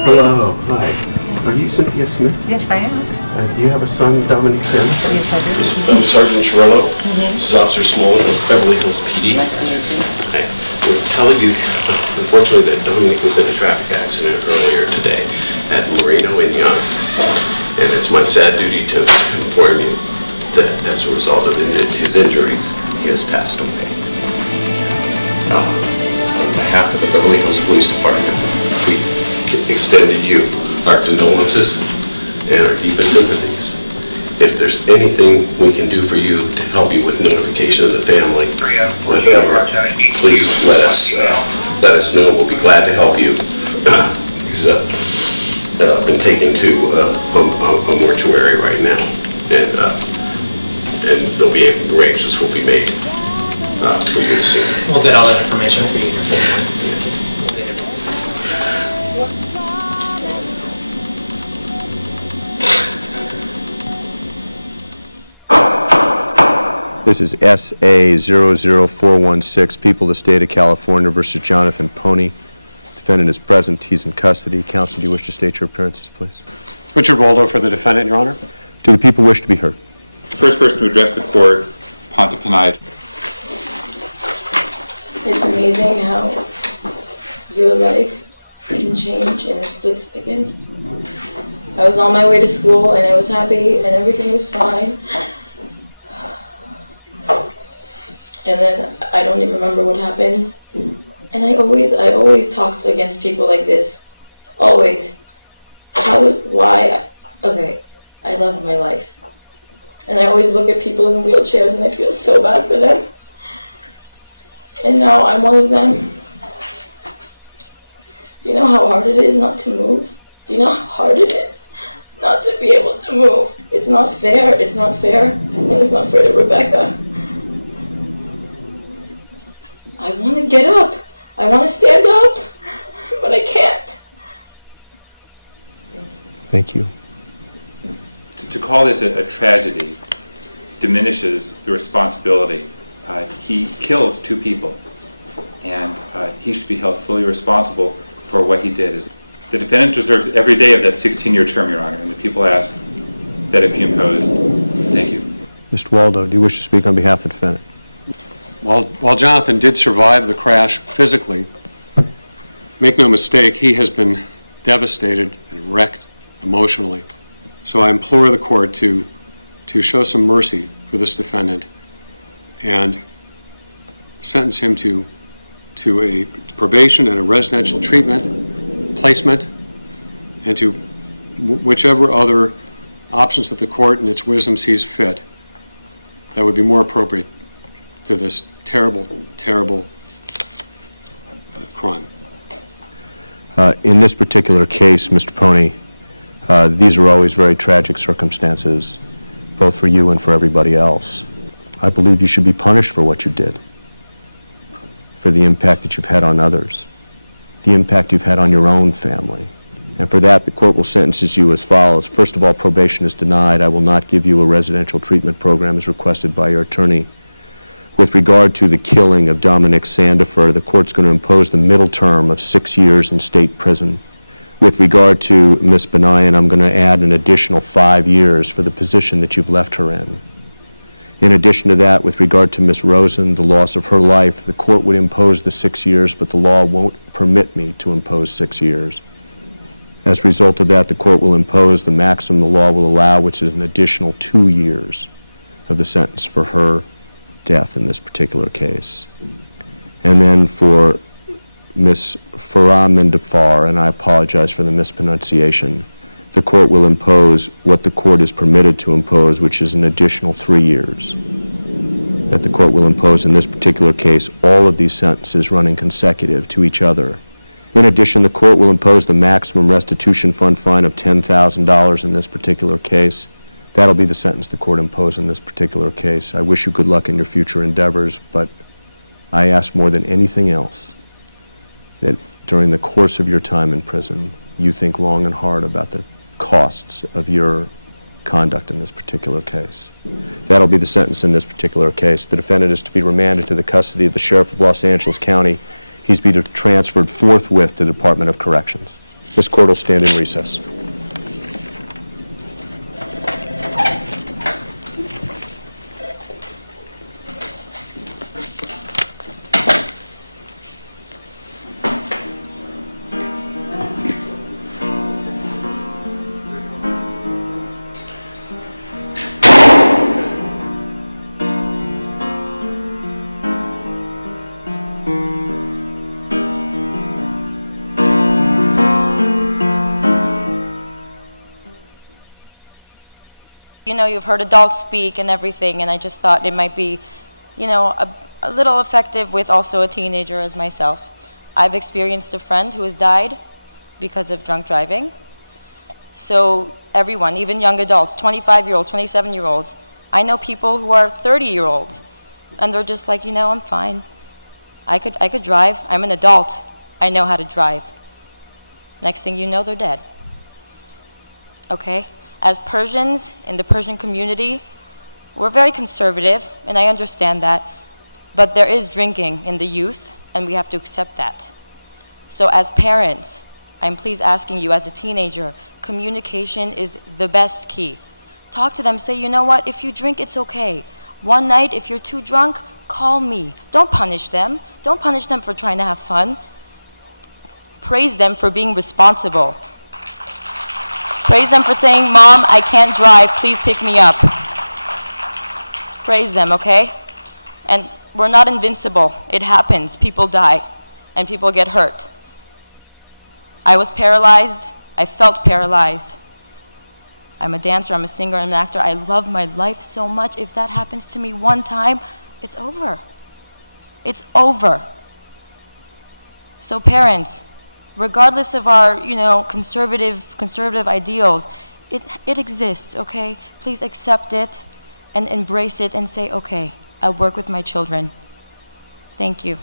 Hello, hi. Are you Cynthia Smith? Yes, I am. Do you have a son, Dominic Sim? Yes, I do. I'm Sergeant Chirillo. This is Officer Smolin of Beverly Hills PD. Nice to meet you. We're telling you, unfortunately, that Dominic was in a traffic accident earlier today at Marino and Young. And it's my sad duty to inform you that as a result of his injuries, he has passed away. On behalf of the Beverly Hills Police Department, we extended you our condolences and our deepest sympathies. If there's anything we can do for you to help you with notification of the family, whatever, please let us know. We'll be glad to help you. He's been taken to a mortuary right now, and there'll be arrangements will be made for you to see. We'll get all that information for you. This is SA 00416, People of the State of California versus Jonathan Pony. Defendant is present. He's in custody. Counsel, do you wish to state your appearances, please? Richard Waldo for the defendant, Your Honor. Do the people wish to be heard? First person to address the court, Ponta Panide. It's amazing how your life can change in a split second. I was on my way to school and I was happy and everything was fine. And then I don't even remember what happened. And I always talked against people like this. Always. Why? Okay, I love my life. And I always look at people in wheelchairs and I feel so bad for them. And now I'm one of them. Do you know how hard it is not to move? Do you know how hard it is not to be able to move? It's not fair. It's not fair. And it's not fair to Rebecca. I want to get up. I want to stand up, but I can't. Thank you. To call this a tragedy diminishes the responsibility. He killed two people, and he should be held fully responsible for what he did. The defendant deserves every day of that 16-year term, Your Honor, and the people ask that it be imposed. Thank you. Mr. Waldo, do you wish to speak on behalf of the defendant? While Jonathan did survive the crash physically, make no mistake, he has been devastated and wrecked emotionally. So I implore the court to show some mercy for this defendant and sentence him to a probation and a residential treatment placement, and to whichever other options that the court in its wisdom sees fit that would be more appropriate to this terrible, terrible crime. In this particular case, Mr. Pony, These are always very tragic circumstances, both for you and for everybody else. I believe you should be punished for what you did, for the impact that you've had on others, the impact you've had on your own family. And for that, the court will sentence you as follows. First of all, probation is denied. I will not give you a residential treatment program as requested by your attorney. With regard to the killing of Dominic Sandifer, the court's going to impose the middle term of 6 years in state prison. With regard to Ms. Benayan, I'm going to add an additional 5 years for the position that you've left her in. In addition to that, with regard to Ms. Rosen, the loss of her life, the court would impose the 6 years, but the law won't permit me to impose 6 years. As a result of that, the court will impose the maximum the law will allow, which is an additional 2 years of the sentence for her death in this particular case. And then for Ms. Farah Mindafar, and I apologize for the mispronunciation, the court will impose what the court is permitted to impose, which is an additional 3 years. That the court will impose in this particular case, all of these sentences running consecutive to each other. In addition, the court will impose the maximum restitution fund fine of $10,000 in this particular case. That'll be the sentence the court imposed in this particular case. I wish you good luck in your future endeavors, but I ask more than anything else that during the course of your time in prison, you think long and hard about the costs of your conduct in this particular case. That'll be the sentence in this particular case. The defendant is to be remanded to the custody of the Sheriff of Los Angeles County. He's to be transferred forthwith to the Department of Corrections. This court will stand in recess. You know, you've heard adults speak and everything, and I just thought it might be, you know, a little effective with also a teenager as myself. I've experienced a friend who has died because of drunk driving. So everyone, even young adults, 25-year-olds, 27-year-olds, I know people who are 30-year-olds, and they're just like, you know, I'm fine. I could drive. I'm an adult. I know how to drive. Next thing you know, they're dead. Okay? As Persians in the Persian community, we're very conservative, and I understand that, but there is drinking in the youth, and we have to accept that. So as parents, I'm please asking you as a teenager, communication is the best key. Talk to them, say, you know what, if you drink, it's okay. One night, if you're too drunk, call me. Don't punish them. Don't punish them for trying to have fun. Praise them for being responsible. Praise them for saying, Mom, I can't drive, please pick me up. Praise them, okay? And we're not invincible. It happens. People die, and people get hurt. I was paralyzed. I felt paralyzed. I'm a dancer, I'm a singer, I'm an actor. I love my life so much. If that happens to me one time, it's over. It's over. So parents, regardless of our, you know, conservative ideals, it exists, okay? Please accept it and embrace it and say, okay, I'll work with my children. Thank you.